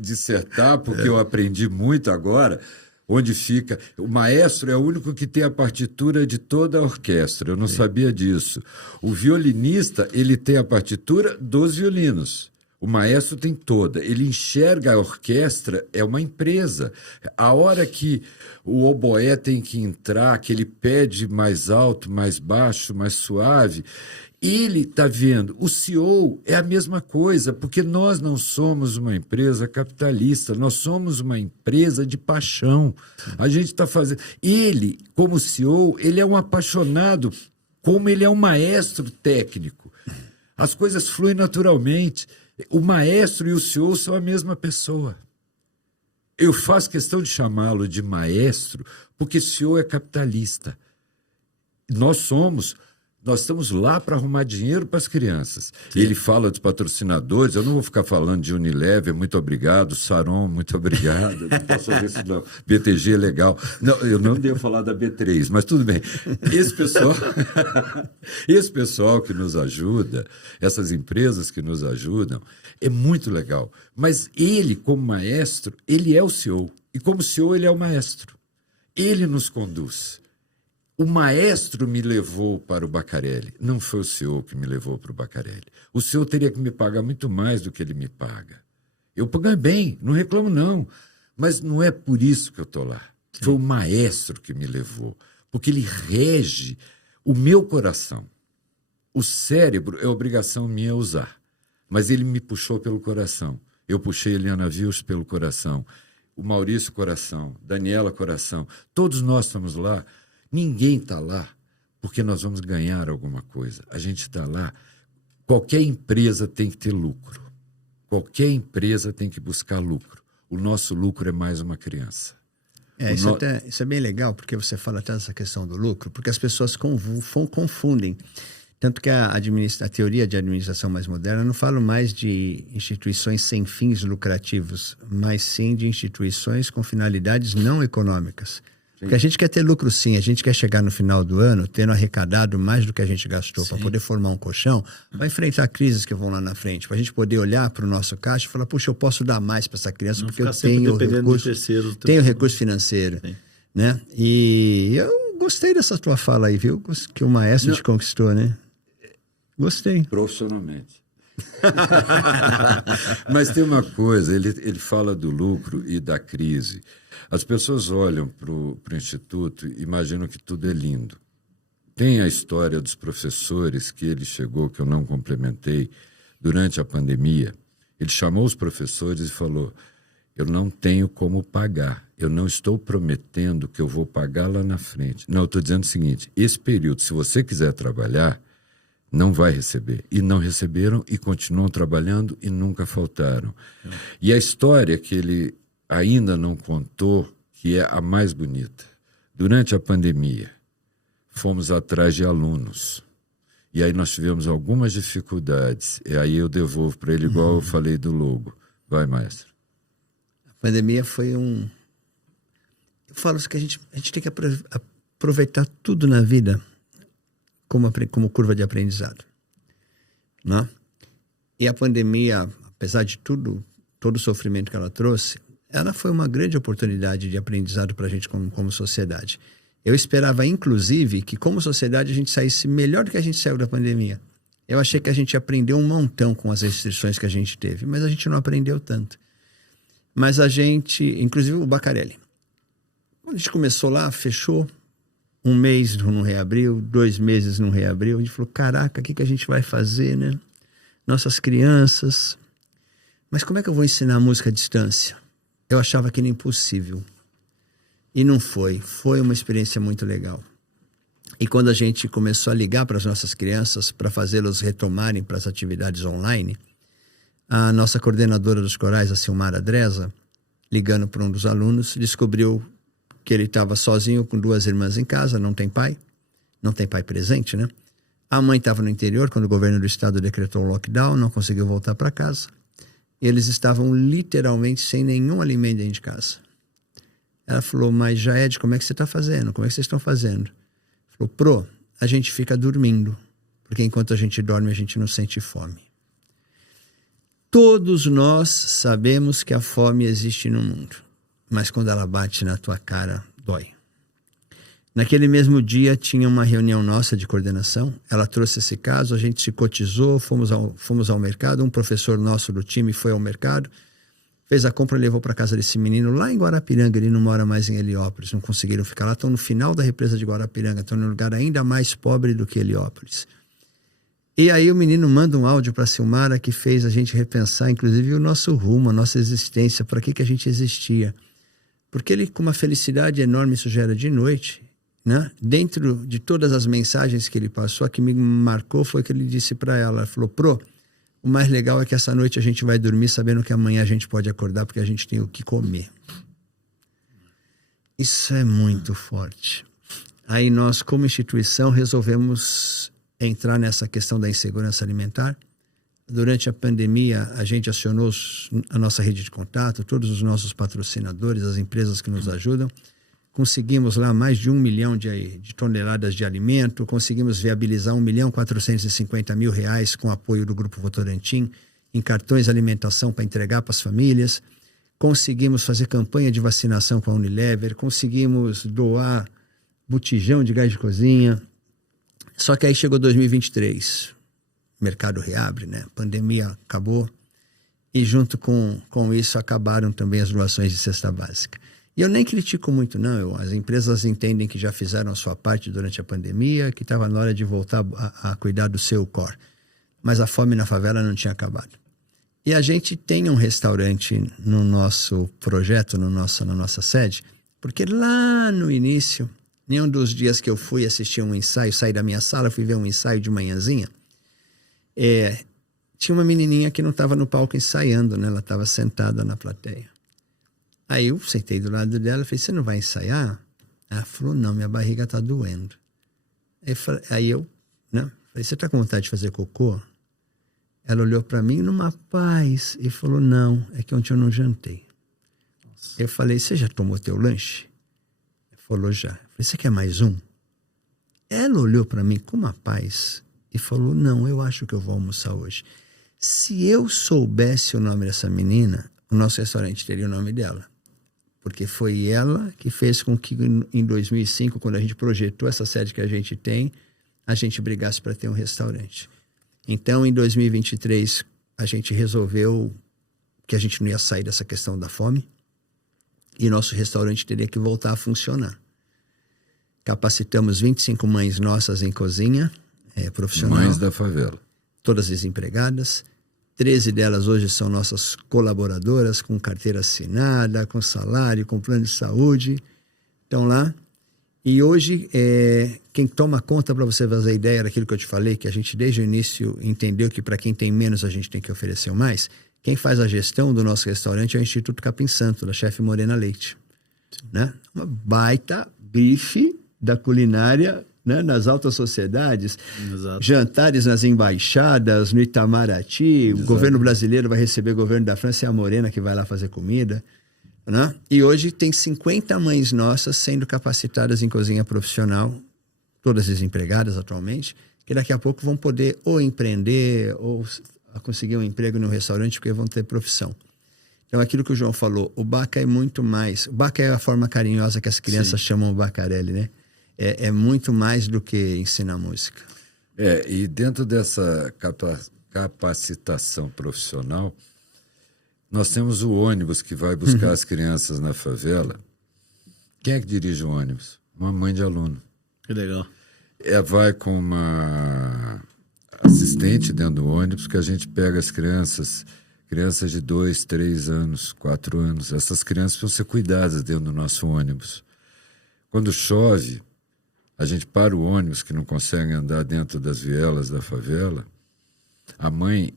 dissertar, porque eu aprendi muito agora. onde fica... O maestro é o único que tem a partitura de toda a orquestra. Eu não sabia disso. O violinista, ele tem a partitura dos violinos. O maestro tem toda. Ele enxerga a orquestra, é uma empresa. A hora que o oboé tem que entrar, que ele pede mais alto, mais baixo, mais suave... Ele está vendo. O CEO é a mesma coisa, porque nós não somos uma empresa capitalista, nós somos uma empresa de paixão. A gente está fazendo... Ele, como CEO, ele é um apaixonado, como ele é um maestro técnico. As coisas fluem naturalmente. O maestro e o CEO são a mesma pessoa. Eu faço questão de chamá-lo de maestro, porque CEO é capitalista. Nós estamos lá para arrumar dinheiro para as crianças. Sim. Ele fala dos patrocinadores, eu não vou ficar falando de Unilever, muito obrigado, Saron, muito obrigado, não posso fazer isso não. BTG é legal. Não, eu não devo falar da B3, mas tudo bem. Esse pessoal que nos ajuda, essas empresas que nos ajudam, é muito legal. Mas ele, como maestro, ele é o CEO. E como CEO, ele é o maestro. Ele nos conduz. O maestro me levou para o Baccarelli, não foi o CEO que me levou para o Baccarelli. O CEO teria que me pagar muito mais do que ele me paga. Eu pago bem, não reclamo não, mas não é por isso que eu estou lá. Sim. Foi o maestro que me levou, porque ele rege o meu coração. O cérebro é obrigação minha usar, mas ele me puxou pelo coração. Eu puxei a Eliana Vilches pelo coração, o Maurício coração, Daniela coração, todos nós estamos lá. Ninguém está lá porque nós vamos ganhar alguma coisa. A gente está lá. Qualquer empresa tem que ter lucro. Qualquer empresa tem que buscar lucro. O nosso lucro é mais uma criança. Isso é bem legal, porque você fala até essa questão do lucro, porque as pessoas confundem. Tanto que a teoria de administração mais moderna não fala mais de instituições sem fins lucrativos, mas sim de instituições com finalidades não econômicas. Porque a gente quer ter lucro sim, a gente quer chegar no final do ano tendo arrecadado mais do que a gente gastou para poder formar um colchão, para enfrentar crises que vão lá na frente, para a gente poder olhar para o nosso caixa e falar, puxa, eu posso dar mais para essa criança porque eu tenho recurso financeiro. Né? E eu gostei dessa tua fala aí, viu? Que o maestro te conquistou, né? Gostei. Profissionalmente. Mas tem uma coisa, ele fala do lucro e da crise. As pessoas olham para o Instituto e imaginam que tudo é lindo. Tem a história dos professores que ele chegou, que eu não complementei, durante a pandemia. Ele chamou os professores e falou, eu não tenho como pagar, eu não estou prometendo que eu vou pagar lá na frente. Não, eu estou dizendo o seguinte, esse período, se você quiser trabalhar, não vai receber. E não receberam e continuam trabalhando e nunca faltaram. E a história que ele ainda não contou, que é a mais bonita. Durante a pandemia, fomos atrás de alunos. E aí nós tivemos algumas dificuldades. E aí eu devolvo para ele igual eu falei do logo. Vai, maestro. A pandemia foi Eu falo que a gente tem que aproveitar tudo na vida como curva de aprendizado. Né? E a pandemia, apesar de tudo, todo o sofrimento que ela trouxe, ela foi uma grande oportunidade de aprendizado para a gente como sociedade. Eu esperava, inclusive, que como sociedade a gente saísse melhor do que a gente saiu da pandemia. Eu achei que a gente aprendeu um montão com as restrições que a gente teve, mas a gente não aprendeu tanto. Mas a gente, inclusive o Baccarelli, quando a gente começou lá, fechou, 1 mês não reabriu, 2 meses não reabriu, a gente falou, caraca, o que a gente vai fazer, né? Nossas crianças... Mas como é que eu vou ensinar música à distância? Eu achava que era impossível. E não foi. Foi uma experiência muito legal. E quando a gente começou a ligar para as nossas crianças, para fazê-los retomarem para as atividades online, a nossa coordenadora dos corais, a Silmara Dresa, ligando para um dos alunos, descobriu que ele estava sozinho com 2 irmãs em casa, não tem pai presente, né? A mãe estava no interior quando o governo do estado decretou o lockdown, não conseguiu voltar para casa. Eles estavam literalmente sem nenhum alimento dentro de casa. Ela falou, mas Jaed, como é que você está fazendo? Como é que vocês estão fazendo? Falou, Pro, a gente fica dormindo, porque enquanto a gente dorme, a gente não sente fome. Todos nós sabemos que a fome existe no mundo. mas quando ela bate na tua cara, dói. Naquele mesmo dia tinha uma reunião nossa de coordenação, ela trouxe esse caso, a gente se cotizou, fomos ao mercado, um professor nosso do time foi ao mercado, fez a compra e levou para casa desse menino lá em Guarapiranga, ele não mora mais em Heliópolis, não conseguiram ficar lá, estão no final da represa de Guarapiranga, estão num lugar ainda mais pobre do que Heliópolis. E aí o menino manda um áudio para a Silmara que fez a gente repensar, inclusive, o nosso rumo, a nossa existência, para que a gente existia. Porque ele, com uma felicidade enorme, isso já era de noite, né? Dentro de todas as mensagens que ele passou, a que me marcou foi que ele disse para ela, falou, Pro, o mais legal é que essa noite a gente vai dormir sabendo que amanhã a gente pode acordar porque a gente tem o que comer. Isso é muito forte. Aí nós, como instituição, resolvemos entrar nessa questão da insegurança alimentar. Durante a pandemia, a gente acionou a nossa rede de contato, todos os nossos patrocinadores, as empresas que nos ajudam. Conseguimos lá mais de 1 milhão de toneladas de alimento, conseguimos viabilizar R$1.450.000 com apoio do Grupo Votorantim em cartões de alimentação para entregar para as famílias. Conseguimos fazer campanha de vacinação com a Unilever, conseguimos doar botijão de gás de cozinha. Só que aí chegou 2023, o mercado reabre, né? A pandemia acabou e junto com isso acabaram também as doações de cesta básica. E eu nem critico muito, não. As empresas entendem que já fizeram a sua parte durante a pandemia, que estava na hora de voltar a cuidar do seu core. Mas a fome na favela não tinha acabado. E a gente tem um restaurante no nosso projeto, na nossa sede, porque lá no início, nenhum dos dias que eu fui assistir um ensaio, saí da minha sala, fui ver um ensaio de manhãzinha, tinha uma menininha que não estava no palco ensaiando, né? Ela estava sentada na plateia. Aí eu sentei do lado dela e falei, você não vai ensaiar? Ela falou, não, minha barriga tá doendo. Aí eu, né? Falei, você tá com vontade de fazer cocô? Ela olhou para mim numa paz e falou, não, é que ontem eu não jantei. Nossa. Eu falei, você já tomou teu lanche? Ela falou, já. Eu falei, você quer mais um? Ela olhou para mim com uma paz e falou, não, eu acho que eu vou almoçar hoje. Se eu soubesse o nome dessa menina, o nosso restaurante teria o nome dela. Porque foi ela que fez com que em 2005, quando a gente projetou essa sede que a gente tem, a gente brigasse para ter um restaurante. Então, em 2023, a gente resolveu que a gente não ia sair dessa questão da fome e nosso restaurante teria que voltar a funcionar. Capacitamos 25 mães nossas em cozinha profissional. Mães da favela. Todas desempregadas. 13 delas hoje são nossas colaboradoras, com carteira assinada, com salário, com plano de saúde. Estão lá. E hoje, quem toma conta, para você fazer ideia daquilo que eu te falei, que a gente desde o início entendeu que para quem tem menos a gente tem que oferecer mais, quem faz a gestão do nosso restaurante é o Instituto Capim Santo, da chefe Morena Leite. Né? Uma baita bife da culinária, né, nas altas sociedades. Exato. Jantares nas embaixadas, no Itamaraty. Exato. O governo brasileiro vai receber o governo da França, é a Morena que vai lá fazer comida. Né? E hoje tem 50 mães nossas sendo capacitadas em cozinha profissional, todas desempregadas atualmente, que daqui a pouco vão poder ou empreender ou conseguir um emprego no restaurante porque vão ter profissão. Então, aquilo que o João falou, o Baca é muito mais... O Baca é a forma carinhosa que as crianças chamam o Bacarelli, né? É muito mais do que ensinar música. E dentro dessa capacitação profissional, nós temos o ônibus que vai buscar as crianças na favela. Quem é que dirige o ônibus? Uma mãe de aluno. Que legal. Vai com uma assistente dentro do ônibus que a gente pega as crianças de 2, 3 anos, 4 anos. Essas crianças vão ser cuidadas dentro do nosso ônibus. Quando chove, a gente para o ônibus que não consegue andar dentro das vielas da favela. A mãe,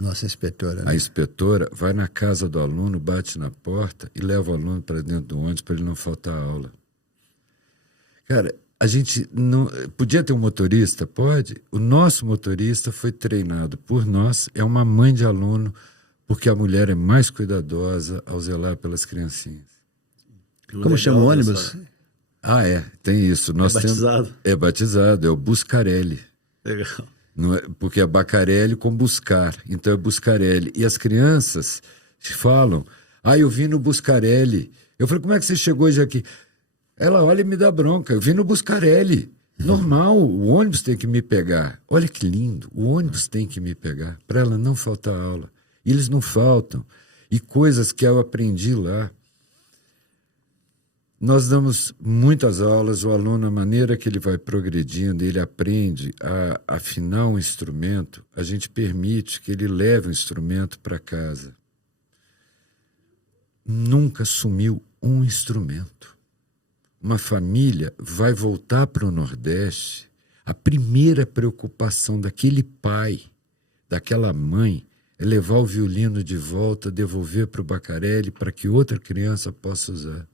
nossa inspetora, né? A inspetora vai na casa do aluno, bate na porta e leva o aluno para dentro do ônibus para ele não faltar aula. Cara, a gente não... Podia ter um motorista? Pode. O nosso motorista foi treinado por nós, é uma mãe de aluno, porque a mulher é mais cuidadosa ao zelar pelas criancinhas. Como chama o ônibus? Tem isso. Nós batizado? É batizado, é o Buscarelli. Legal. Não é, porque é Bacarelli com buscar, então é Buscarelli. E as crianças falam, Ah, eu vim no Buscarelli. Eu falei, como é que você chegou hoje aqui? Ela olha e me dá bronca. Eu vim no Buscarelli. Normal, o ônibus tem que me pegar. Olha que lindo, o ônibus tem que me pegar, para ela não faltar aula. E eles não faltam. E coisas que eu aprendi lá. Nós damos muitas aulas, o aluno, a maneira que ele vai progredindo, ele aprende a afinar um instrumento, a gente permite que ele leve o instrumento para casa. Nunca sumiu um instrumento. Uma família vai voltar para o Nordeste, a primeira preocupação daquele pai, daquela mãe, é levar o violino de volta, devolver para o Bacarelli para que outra criança possa usar.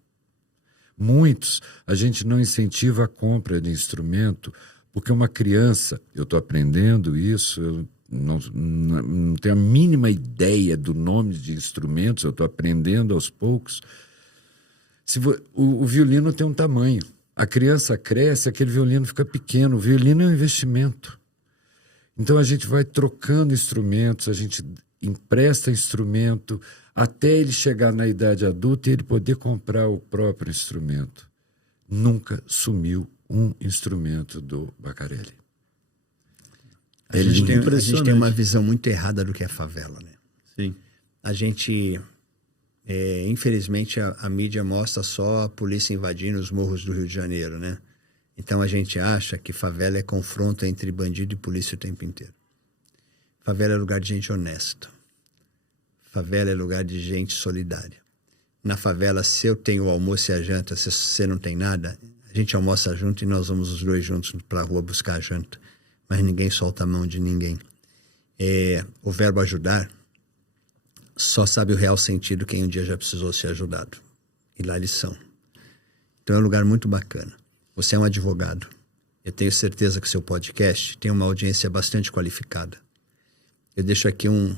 Muitos, a gente não incentiva a compra de instrumento, porque uma criança, eu estou aprendendo isso, eu não tenho a mínima ideia do nome de instrumentos, eu estou aprendendo aos poucos. O violino tem um tamanho. A criança cresce, aquele violino fica pequeno. O violino é um investimento. Então a gente vai trocando instrumentos, a gente empresta instrumento até ele chegar na idade adulta e ele poder comprar o próprio instrumento. Nunca sumiu um instrumento do Bacarelli. A gente tem uma visão muito errada do que é favela, né? Sim. A gente... infelizmente a mídia mostra só a polícia invadindo os morros do Rio de Janeiro, né? Então a gente acha que favela é confronto entre bandido e polícia o tempo inteiro. Favela é lugar de gente honesta. Favela é lugar de gente solidária. Na favela, se eu tenho o almoço e a janta, se você não tem nada, a gente almoça junto e nós vamos os dois juntos para a rua buscar a janta. Mas ninguém solta a mão de ninguém. O verbo ajudar só sabe o real sentido quem um dia já precisou ser ajudado. E lá eles são. Então é um lugar muito bacana. Você é um advogado. Eu tenho certeza que o seu podcast tem uma audiência bastante qualificada. Eu deixo aqui um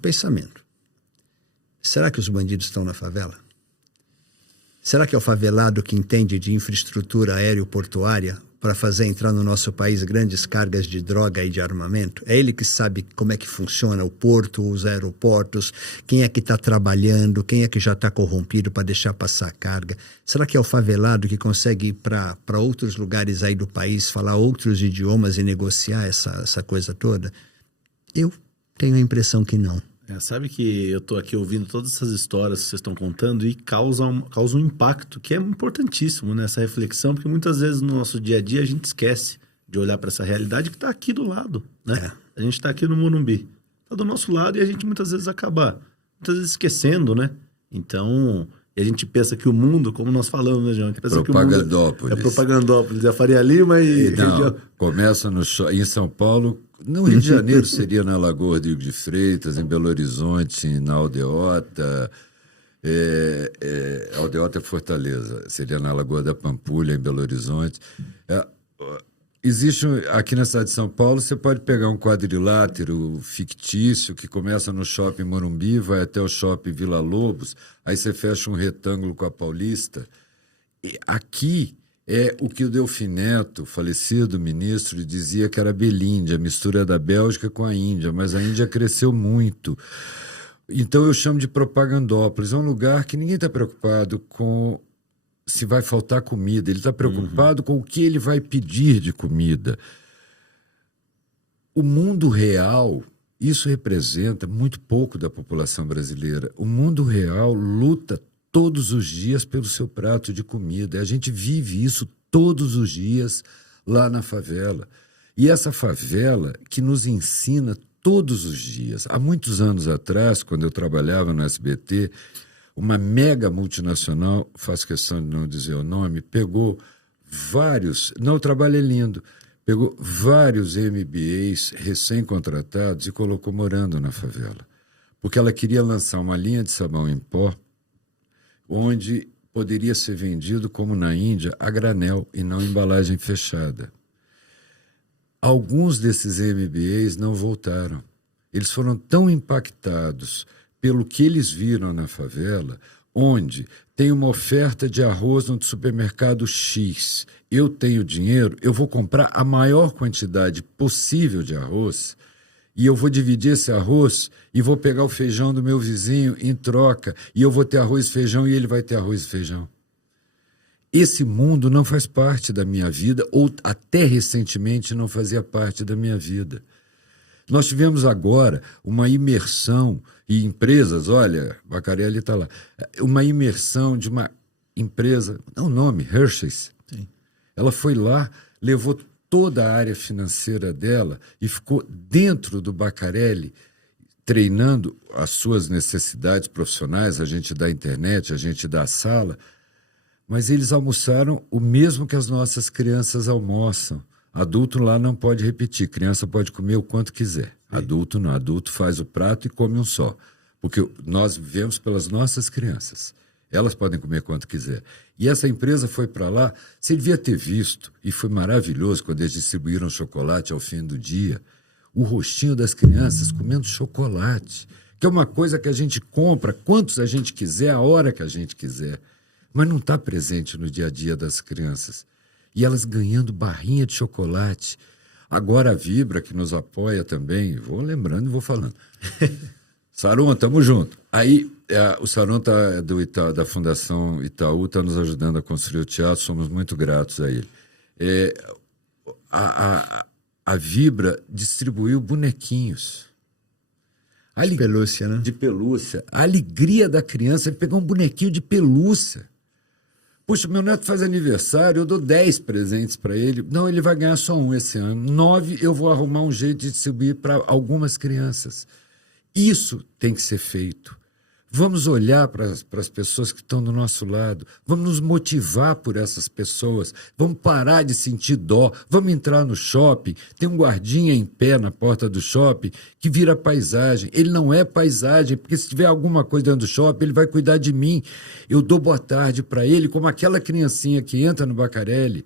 pensamento. Será que os bandidos estão na favela? Será que é o favelado que entende de infraestrutura aéreo-portuária para fazer entrar no nosso país grandes cargas de droga e de armamento? É ele que sabe como é que funciona o porto, os aeroportos, quem é que está trabalhando, quem é que já está corrompido para deixar passar a carga? Será que é o favelado que consegue ir para outros lugares aí do país, falar outros idiomas e negociar essa coisa toda? Eu tenho a impressão que não. Sabe que eu estou aqui ouvindo todas essas histórias que vocês estão contando e causa um impacto que é importantíssimo nessa reflexão, porque muitas vezes no nosso dia a dia a gente esquece de olhar para essa realidade que está aqui do lado, né? A gente está aqui no Morumbi, está do nosso lado e a gente muitas vezes acaba esquecendo, né? Então, e a gente pensa que o mundo, como nós falamos, né, João? Propagandópolis. É Propagandópolis, é Faria Lima e... Não, começa em São Paulo... No Rio de Janeiro seria na Lagoa de Hugo de Freitas, em Belo Horizonte, na Aldeota. Aldeota é Fortaleza, seria na Lagoa da Pampulha, em Belo Horizonte. Existe, aqui na cidade de São Paulo, você pode pegar um quadrilátero fictício que começa no shopping Morumbi, vai até o shopping Vila Lobos, aí você fecha um retângulo com a Paulista. E aqui... é o que o Delfim Neto, falecido ministro, dizia que era Belíndia, a mistura da Bélgica com a Índia, mas a Índia cresceu muito. Então eu chamo de Propagandópolis. É um lugar que ninguém está preocupado com se vai faltar comida, ele está preocupado com o que ele vai pedir de comida. O mundo real, isso representa muito pouco da população brasileira. O mundo real luta todos os dias pelo seu prato de comida. A gente vive isso todos os dias lá na favela. E essa favela que nos ensina todos os dias. Há muitos anos atrás, quando eu trabalhava no SBT, uma mega multinacional, faço questão de não dizer o nome, pegou vários... Não, o trabalho é lindo. Pegou vários MBAs recém-contratados e colocou morando na favela. Porque ela queria lançar uma linha de sabão em pó onde poderia ser vendido, como na Índia, a granel e não embalagem fechada. Alguns desses MBAs não voltaram. Eles foram tão impactados pelo que eles viram na favela, onde tem uma oferta de arroz no supermercado X. Eu tenho dinheiro, eu vou comprar a maior quantidade possível de arroz e eu vou dividir esse arroz e vou pegar o feijão do meu vizinho em troca, e eu vou ter arroz e feijão e ele vai ter arroz e feijão. Esse mundo não faz parte da minha vida, ou até recentemente não fazia parte da minha vida. Nós tivemos agora uma imersão, e empresas, olha, Bacarelli está lá, uma imersão de uma empresa, não o nome, Hershey's. Sim. Ela foi lá, levou toda a área financeira dela e ficou dentro do Bacarelli, treinando as suas necessidades profissionais, a gente dá internet, a gente dá sala, mas eles almoçaram o mesmo que as nossas crianças almoçam. Adulto lá não pode repetir, criança pode comer o quanto quiser. Adulto não, adulto faz o prato e come um só. Porque nós vivemos pelas nossas crianças. Elas podem comer quanto quiser. E essa empresa foi para lá, você devia ter visto, e foi maravilhoso quando eles distribuíram chocolate ao fim do dia, o rostinho das crianças comendo chocolate, que é uma coisa que a gente compra quantos a gente quiser, a hora que a gente quiser, mas não está presente no dia a dia das crianças. E elas ganhando barrinha de chocolate. Agora a Vibra, que nos apoia também, vou lembrando e vou falando. Saron, tamo junto. Aí o Saron da Fundação Itaú está nos ajudando a construir o teatro, somos muito gratos a ele. A Vibra distribuiu bonequinhos. De pelúcia, né? De pelúcia. A alegria da criança é pegar um bonequinho de pelúcia. Puxa, meu neto faz aniversário, eu dou 10 presentes para ele. Não, ele vai ganhar só um esse ano. 9, eu vou arrumar um jeito de distribuir para algumas crianças. Isso tem que ser feito. Vamos olhar para as pessoas que estão do nosso lado. Vamos nos motivar por essas pessoas. Vamos parar de sentir dó. Vamos entrar no shopping. Tem um guardinha em pé na porta do shopping que vira paisagem. Ele não é paisagem, porque se tiver alguma coisa dentro do shopping, ele vai cuidar de mim. Eu dou boa tarde para ele, como aquela criancinha que entra no Bacarelli,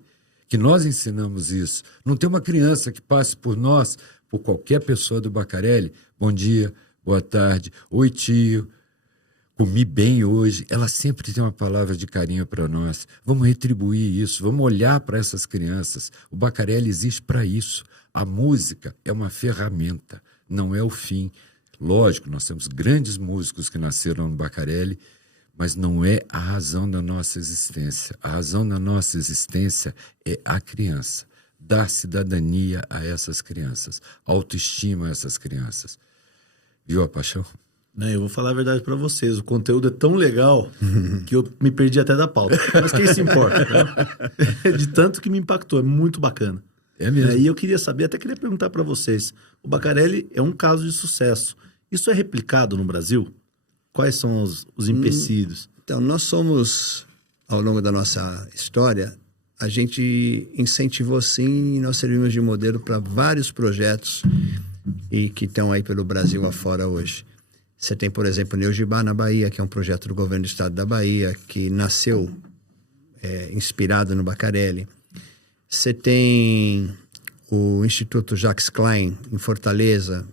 que nós ensinamos isso. Não tem uma criança que passe por nós, por qualquer pessoa do Bacarelli. Bom dia, boa tarde, oi tio. Comi bem hoje, ela sempre tem uma palavra de carinho para nós. Vamos retribuir isso, vamos olhar para essas crianças. O Bacarelli existe para isso. A música é uma ferramenta, não é o fim. Lógico, nós temos grandes músicos que nasceram no Bacarelli, mas não é a razão da nossa existência. A razão da nossa existência é a criança. Dar cidadania a essas crianças, autoestima a essas crianças. Viu a paixão? Não, eu vou falar a verdade para vocês. O conteúdo é tão legal que eu me perdi até da pauta. Mas quem se importa? Né? De tanto que me impactou. É muito bacana. É mesmo. E eu queria saber, até queria perguntar para vocês. O Bacarelli é um caso de sucesso. Isso é replicado no Brasil? Quais são os empecilhos? Então, nós somos, ao longo da nossa história, a gente incentivou sim, e nós servimos de modelo para vários projetos e que estão aí pelo Brasil afora hoje. Você tem, por exemplo, o Neugibá na Bahia, que é um projeto do governo do estado da Bahia, que nasceu inspirado no Bacarelli. Você tem o Instituto Jacques Klein, em Fortaleza,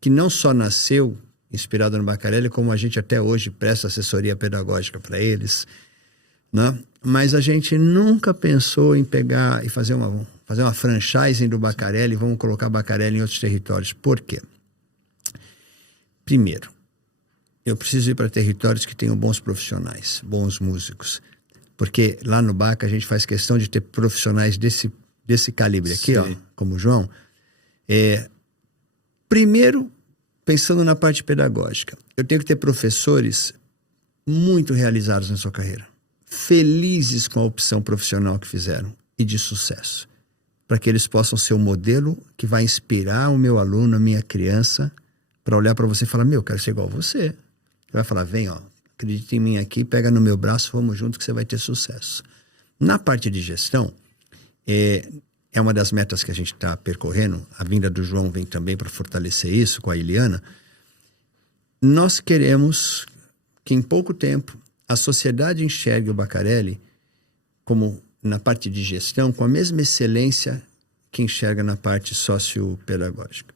que não só nasceu inspirado no Bacarelli, como a gente até hoje presta assessoria pedagógica para eles, né? Mas a gente nunca pensou em pegar e fazer uma franchising do Bacarelli, vamos colocar Bacarelli em outros territórios. Por quê? Primeiro, eu preciso ir para territórios que tenham bons profissionais, bons músicos. Porque lá no Baca a gente faz questão de ter profissionais desse calibre aqui, ó, como o João. Primeiro, pensando na parte pedagógica, eu tenho que ter professores muito realizados na sua carreira, felizes com a opção profissional que fizeram e de sucesso, para que eles possam ser o modelo que vai inspirar o meu aluno, a minha criança, para olhar para você e falar, eu quero ser igual a você. Ele vai falar, vem, ó, acredita em mim aqui, pega no meu braço, vamos junto que você vai ter sucesso. Na parte de gestão, é uma das metas que a gente está percorrendo, a vinda do João vem também para fortalecer isso com a Iliana. Nós queremos que em pouco tempo a sociedade enxergue o Bacarelli como na parte de gestão, com a mesma excelência que enxerga na parte sociopedagógica.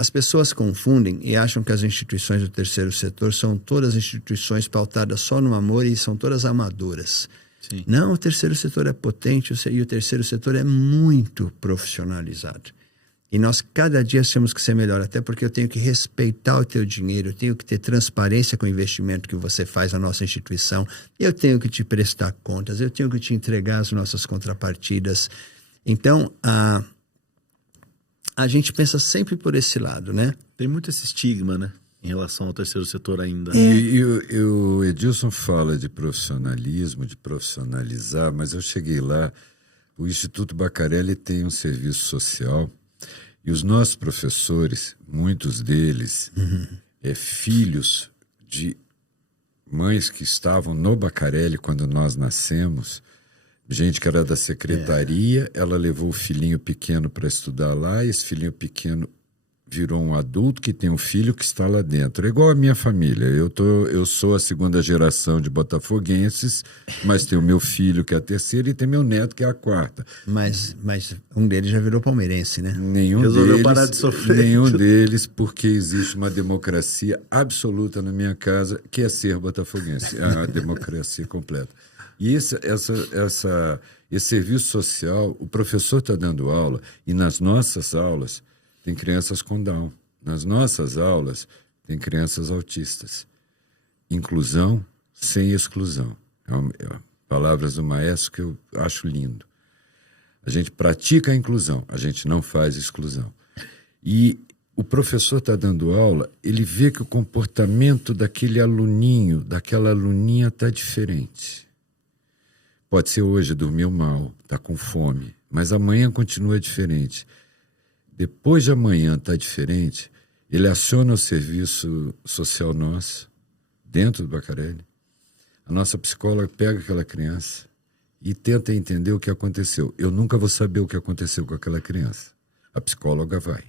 As pessoas confundem e acham que as instituições do terceiro setor são todas instituições pautadas só no amor e são todas amadoras. Sim. Não, o terceiro setor é potente e o terceiro setor é muito profissionalizado. E nós, cada dia, temos que ser melhor. Até porque eu tenho que respeitar o teu dinheiro, eu tenho que ter transparência com o investimento que você faz na nossa instituição, eu tenho que te prestar contas, eu tenho que te entregar as nossas contrapartidas. Então, a gente pensa sempre por esse lado, né? Tem muito esse estigma, né? Em relação ao terceiro setor ainda. E o Edilson fala de profissionalismo, de profissionalizar, mas eu cheguei lá, o Instituto Bacarelli tem um serviço social e os nossos professores, muitos deles, filhos de mães que estavam no Bacarelli quando nós nascemos, gente que era da secretaria, ela levou o filhinho pequeno para estudar lá e esse filhinho pequeno virou um adulto que tem um filho que está lá dentro. É igual a minha família. Eu sou a segunda geração de botafoguenses, mas tem o meu filho que é a terceira e tem meu neto que é a quarta. Mas um deles já virou palmeirense, né? Resolveu parar de sofrer. Nenhum deles, porque existe uma democracia absoluta na minha casa, que é ser botafoguense. É a democracia completa. E esse serviço social, o professor está dando aula, e nas nossas aulas tem crianças com Down. Nas nossas aulas tem crianças autistas. Inclusão sem exclusão. Palavras do maestro que eu acho lindo. A gente pratica a inclusão, a gente não faz exclusão. E o professor está dando aula, ele vê que o comportamento daquele aluninho, daquela aluninha está diferente. Pode ser hoje, dormiu mal, está com fome, mas amanhã continua diferente. Depois de amanhã está diferente, ele aciona o serviço social nosso, dentro do Bacarelli. A nossa psicóloga pega aquela criança e tenta entender o que aconteceu. Eu nunca vou saber o que aconteceu com aquela criança. A psicóloga vai.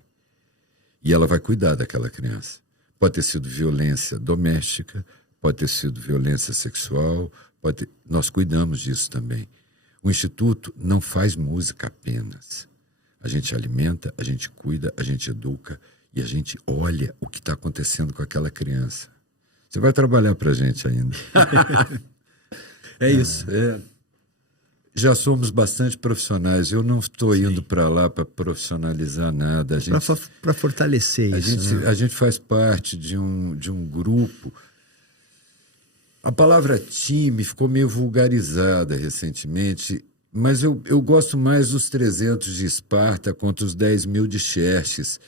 E ela vai cuidar daquela criança. Pode ter sido violência doméstica, pode ter sido violência sexual, nós cuidamos disso também. O Instituto não faz música apenas. A gente alimenta, a gente cuida, a gente educa e a gente olha o que está acontecendo com aquela criança. Você vai trabalhar para a gente ainda. É isso. Já somos bastante profissionais. Eu não estou indo para lá para profissionalizar nada. Para fortalecer isso. A gente faz parte de um grupo. A palavra time ficou meio vulgarizada recentemente, mas eu gosto mais dos 300 de Esparta contra os 10.000 de Xerxes.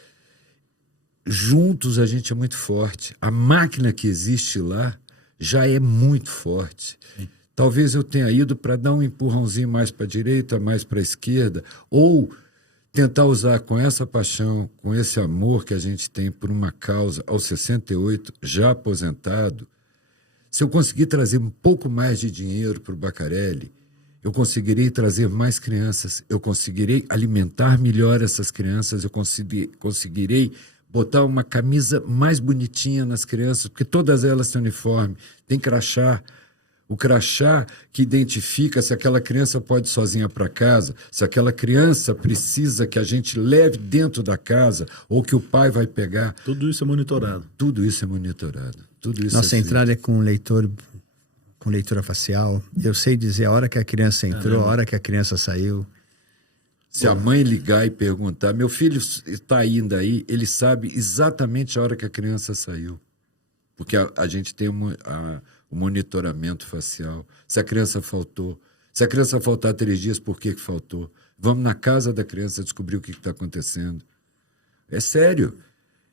Juntos a gente é muito forte. A máquina que existe lá já é muito forte. Sim. Talvez eu tenha ido para dar um empurrãozinho mais para a direita, mais para a esquerda, ou tentar usar com essa paixão, com esse amor que a gente tem por uma causa aos 68, já aposentado. Se eu conseguir trazer um pouco mais de dinheiro para o Bacarelli, eu conseguirei trazer mais crianças, eu conseguirei alimentar melhor essas crianças, eu conseguirei botar uma camisa mais bonitinha nas crianças, porque todas elas têm uniforme, tem crachá. O crachá que identifica se aquela criança pode ir sozinha para casa, se aquela criança precisa que a gente leve dentro da casa ou que o pai vai pegar. Tudo isso é monitorado. Tudo isso é monitorado. Tudo isso Nossa entrada é com leitura facial. Eu sei dizer a hora que a criança entrou, a hora que a criança saiu. Se a mãe ligar e perguntar, meu filho está ainda aí, ele sabe exatamente a hora que a criança saiu. Porque a gente tem o monitoramento facial. Se a criança faltou. Se a criança faltar 3 dias, por que faltou? Vamos na casa da criança descobrir o que está acontecendo. É sério.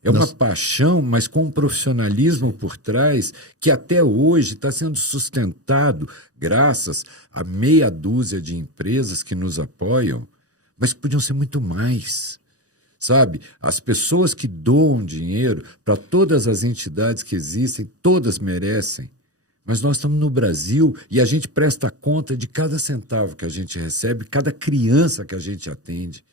É uma paixão, mas com um profissionalismo por trás que até hoje está sendo sustentado graças a meia dúzia de empresas que nos apoiam, mas podiam ser muito mais. Sabe? As pessoas que doam dinheiro para todas as entidades que existem, todas merecem. Mas nós estamos no Brasil e a gente presta conta de cada centavo que a gente recebe, cada criança que a gente atende.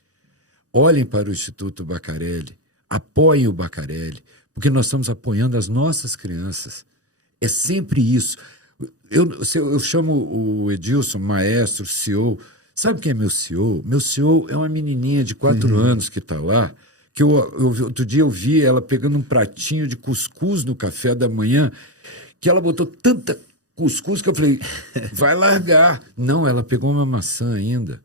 Olhem para o Instituto Bacarelli. Apoiem o Bacarelli, porque nós estamos apoiando as nossas crianças. É sempre isso. Eu chamo o Edilson, maestro, CEO. Sabe quem é meu CEO? Meu CEO é uma menininha de 4 anos que está lá, que outro dia eu vi ela pegando um pratinho de cuscuz no café da manhã, que ela botou tanta cuscuz que eu falei, vai largar. Não, ela pegou uma maçã ainda.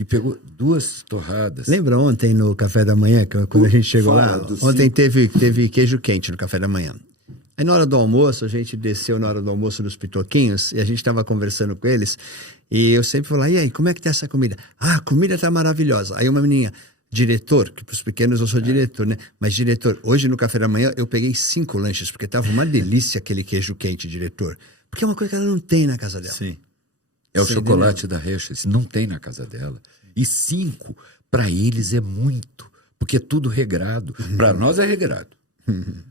e pegou 2 torradas. Lembra ontem no café da manhã, quando a gente chegou lá? Fado, Ontem sim. teve queijo quente no café da manhã. Aí na hora do almoço, a gente desceu na hora do almoço dos pitoquinhos e a gente estava conversando com eles. E eu sempre falava, e aí, como é que tá essa comida? Ah, a comida tá maravilhosa. Aí uma menininha, diretor, que para os pequenos eu sou diretor, né? Mas diretor, hoje no café da manhã eu peguei 5 lanches, porque tava uma delícia aquele queijo quente, diretor. Porque é uma coisa que ela não tem na casa dela. Sim. É o Sim, chocolate da Hershey's, não tem na casa dela. E 5, para eles é muito, porque é tudo regrado. Para nós é regrado.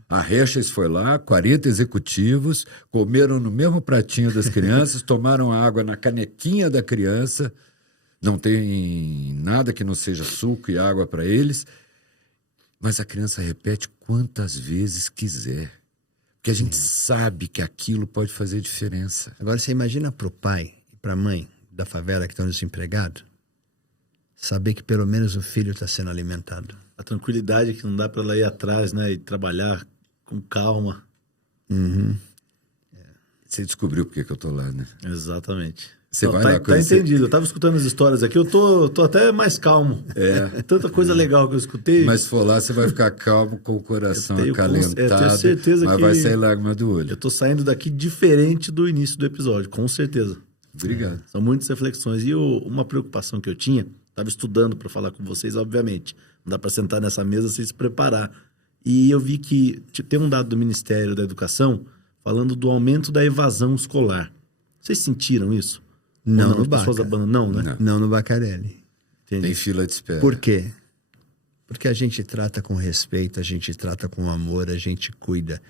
A Hershey's foi lá, 40 executivos, comeram no mesmo pratinho das crianças, tomaram água na canequinha da criança, não tem nada que não seja suco e água para eles, mas a criança repete quantas vezes quiser, porque a gente sabe que aquilo pode fazer diferença. Agora você imagina pro pai e pra mãe da favela que estão desempregados, saber que pelo menos o filho está sendo alimentado. A tranquilidade que não dá para ela ir atrás, né? E trabalhar com calma. Você descobriu por que eu tô lá, né? Exatamente. Você Não, vai tá, lá tá conhecer. entendido. Eu tava escutando as histórias aqui, eu tô até mais calmo. É tanta coisa legal que eu escutei. Mas se for lá, você vai ficar calmo, com o coração Eu tenho acalentado, certeza mas que vai sair lágrima do eu olho. tô saindo daqui diferente do início do episódio, com certeza. Obrigado. São muitas reflexões. E uma preocupação que eu tinha, estava estudando para falar com vocês, obviamente. Não dá para sentar nessa mesa sem se preparar. E eu vi que tem um dado do Ministério da Educação falando do aumento da evasão escolar. Vocês sentiram isso? Não, Ou no as pessoas Baca. abandonam, não, né? Não no Bacarelli. Entendi. Tem fila de espera. Por quê? Porque a gente trata com respeito, a gente trata com amor, a gente cuida.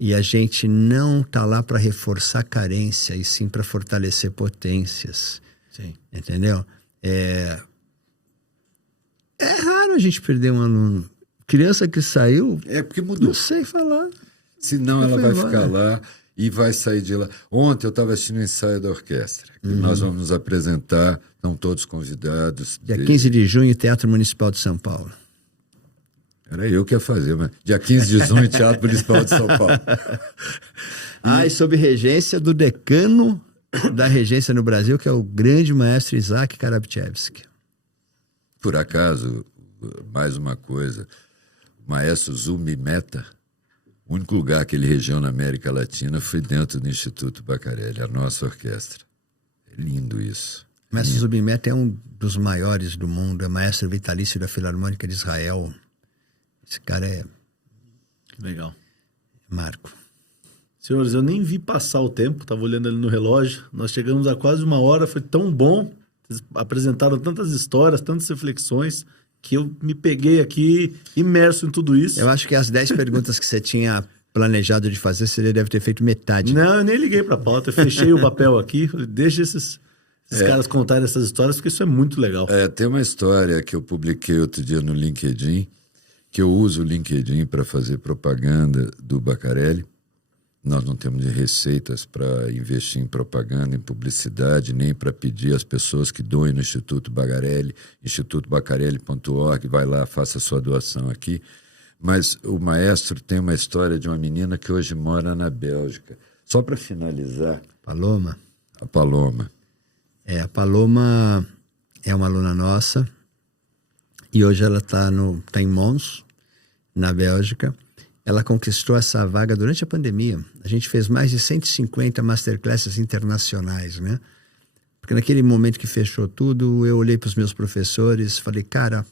E a gente não tá lá para reforçar carência, e sim para fortalecer potências. Sim. Entendeu? É raro a gente perder um aluno. Criança que saiu, É porque mudou. não sei falar. Senão Já ela foi vai embora. ficar lá e vai sair de lá. Ontem eu estava assistindo o ensaio da orquestra. Que nós vamos nos apresentar, estão todos convidados. Dia 15 de junho, Teatro Municipal de São Paulo. Era eu que ia fazer, mas dia 15 de junho, Teatro Municipal de São Paulo. E sob regência do decano da regência no Brasil, que é o grande maestro Isaac Karabchevsky. Por acaso, mais uma coisa, o maestro Zumi Mehta, o único lugar que ele regeu na América Latina foi dentro do Instituto Bacarelli, a nossa orquestra. É lindo isso. O maestro Zubimeta é um dos maiores do mundo, é maestro vitalício da Filarmônica de Israel. Esse cara é Legal. marco. Senhores, eu nem vi passar o tempo, estava olhando ali no relógio. Nós chegamos a quase 1 hora, foi tão bom. Vocês apresentaram tantas histórias, tantas reflexões, que eu me peguei aqui imerso em tudo isso. Eu acho que as 10 perguntas que você tinha planejado de fazer, você deve ter feito metade. Não, eu nem liguei para a pauta, eu fechei o papel aqui, falei, deixa esses caras contarem essas histórias, porque isso é muito legal. Tem uma história que eu publiquei outro dia no LinkedIn, que eu uso o LinkedIn para fazer propaganda do Bacarelli. Nós não temos receitas para investir em propaganda, em publicidade, nem para pedir às pessoas que doem no Instituto Bacarelli, institutobacarelli.org, vai lá, faça sua doação aqui. Mas o maestro tem uma história de uma menina que hoje mora na Bélgica. Só para finalizar, Paloma? a Paloma. A Paloma é uma aluna nossa e hoje ela está em Mons, na Bélgica. Ela conquistou essa vaga durante a pandemia. A gente fez mais de 150 masterclasses internacionais, né? Porque naquele momento que fechou tudo, eu olhei para os meus professores, falei, cara,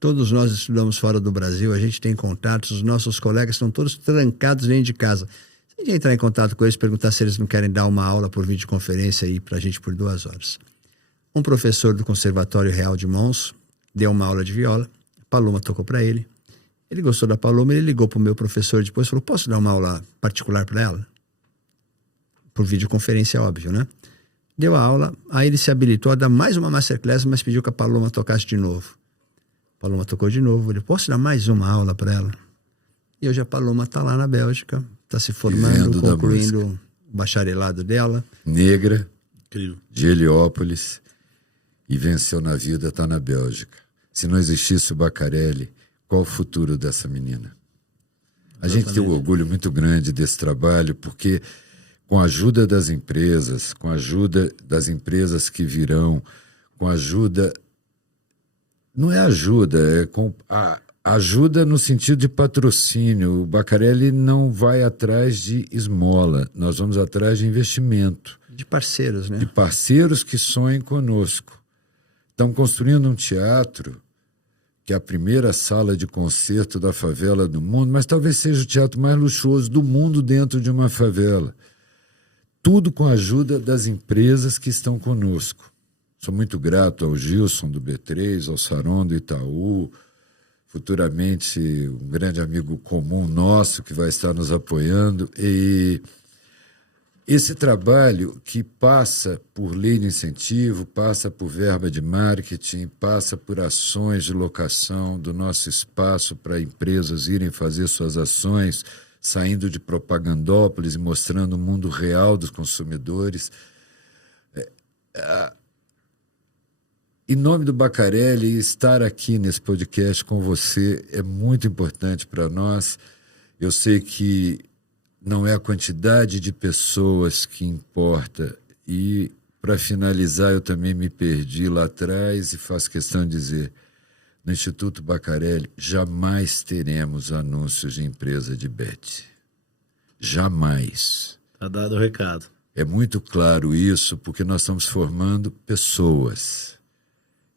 todos nós estudamos fora do Brasil, a gente tem contatos, os nossos colegas estão todos trancados dentro de casa. Se a gente entrar em contato com eles, perguntar se eles não querem dar uma aula por videoconferência aí para a gente por 2 horas. Um professor do Conservatório Real de Mons deu uma aula de viola, a Paloma tocou para ele. Ele gostou da Paloma, ele ligou para o meu professor depois e falou, posso dar uma aula particular para ela? Por videoconferência, óbvio, né? Deu a aula, aí ele se habilitou a dar mais uma masterclass, mas pediu que a Paloma tocasse de novo. A Paloma tocou de novo, ele, posso dar mais uma aula para ela? E hoje a Paloma está lá na Bélgica, está se formando, Vivendo da concluindo música. o bacharelado dela. Negra, Incrível. de Heliópolis, e venceu na vida, está na Bélgica. Se não existisse o Bacarelli, qual o futuro dessa menina? A gente tem um orgulho muito grande desse trabalho, porque com a ajuda das empresas, com a ajuda das empresas que virão, com a ajuda Não é ajuda, ajuda no sentido de patrocínio. O Bacarelli não vai atrás de esmola, nós vamos atrás de investimento. De parceiros, né? De parceiros que sonhem conosco. Estamos construindo um teatro que é a primeira sala de concerto da favela do mundo, mas talvez seja o teatro mais luxuoso do mundo dentro de uma favela. Tudo com a ajuda das empresas que estão conosco. Sou muito grato ao Gilson do B3, ao Saron do Itaú, futuramente um grande amigo comum nosso que vai estar nos apoiando. E esse trabalho que passa por lei de incentivo, passa por verba de marketing, passa por ações de locação do nosso espaço para empresas irem fazer suas ações, saindo de propagandópolis e mostrando o mundo real dos consumidores. Em nome do Bacarelli, estar aqui nesse podcast com você é muito importante para nós. Eu sei que não é a quantidade de pessoas que importa. E, para finalizar, eu também me perdi lá atrás e faço questão de dizer, no Instituto Bacarelli jamais teremos anúncios de empresa de bet. Jamais. Tá dado o recado. É muito claro isso, porque nós estamos formando pessoas.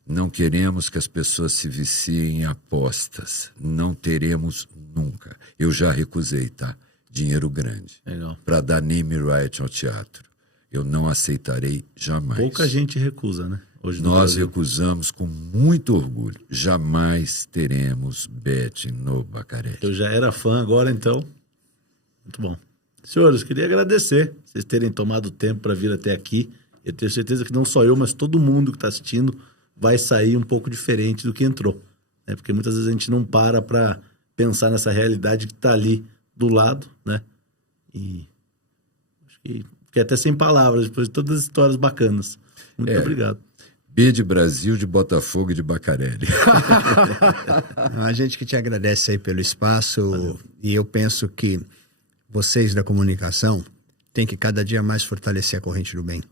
Não queremos que as pessoas se viciem em apostas. Não teremos nunca. Eu já recusei, tá? Dinheiro grande. Legal. Para dar name right ao teatro. Eu não aceitarei jamais. Pouca gente recusa, né? Hoje no Nós Brasil. recusamos com muito orgulho. Jamais teremos bet no Bacarelli. Eu já era fã agora, então. Muito bom. Senhores, queria agradecer vocês terem tomado tempo para vir até aqui. Eu tenho certeza que não só eu, mas todo mundo que está assistindo vai sair um pouco diferente do que entrou. Né? Porque muitas vezes a gente não para pensar nessa realidade que está ali do lado, né? E acho que fiquei até sem palavras depois de todas as histórias bacanas. Muito obrigado. B de Brasil, de Botafogo e de Bacarelli. A gente que te agradece aí pelo espaço. Valeu. E eu penso que vocês da comunicação têm que cada dia mais fortalecer a corrente do bem.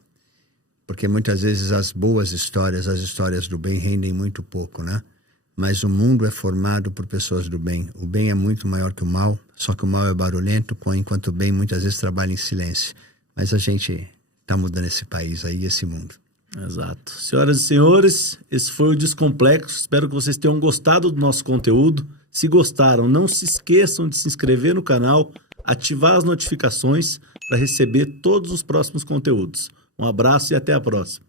Porque muitas vezes as boas histórias, as histórias do bem rendem muito pouco, né? Mas o mundo é formado por pessoas do bem. O bem é muito maior que o mal, só que o mal é barulhento, enquanto o bem muitas vezes trabalha em silêncio. Mas a gente está mudando esse país aí, esse mundo. Exato. Senhoras e senhores, esse foi o Descomplexo. Espero que vocês tenham gostado do nosso conteúdo. Se gostaram, não se esqueçam de se inscrever no canal, ativar as notificações para receber todos os próximos conteúdos. Um abraço e até a próxima.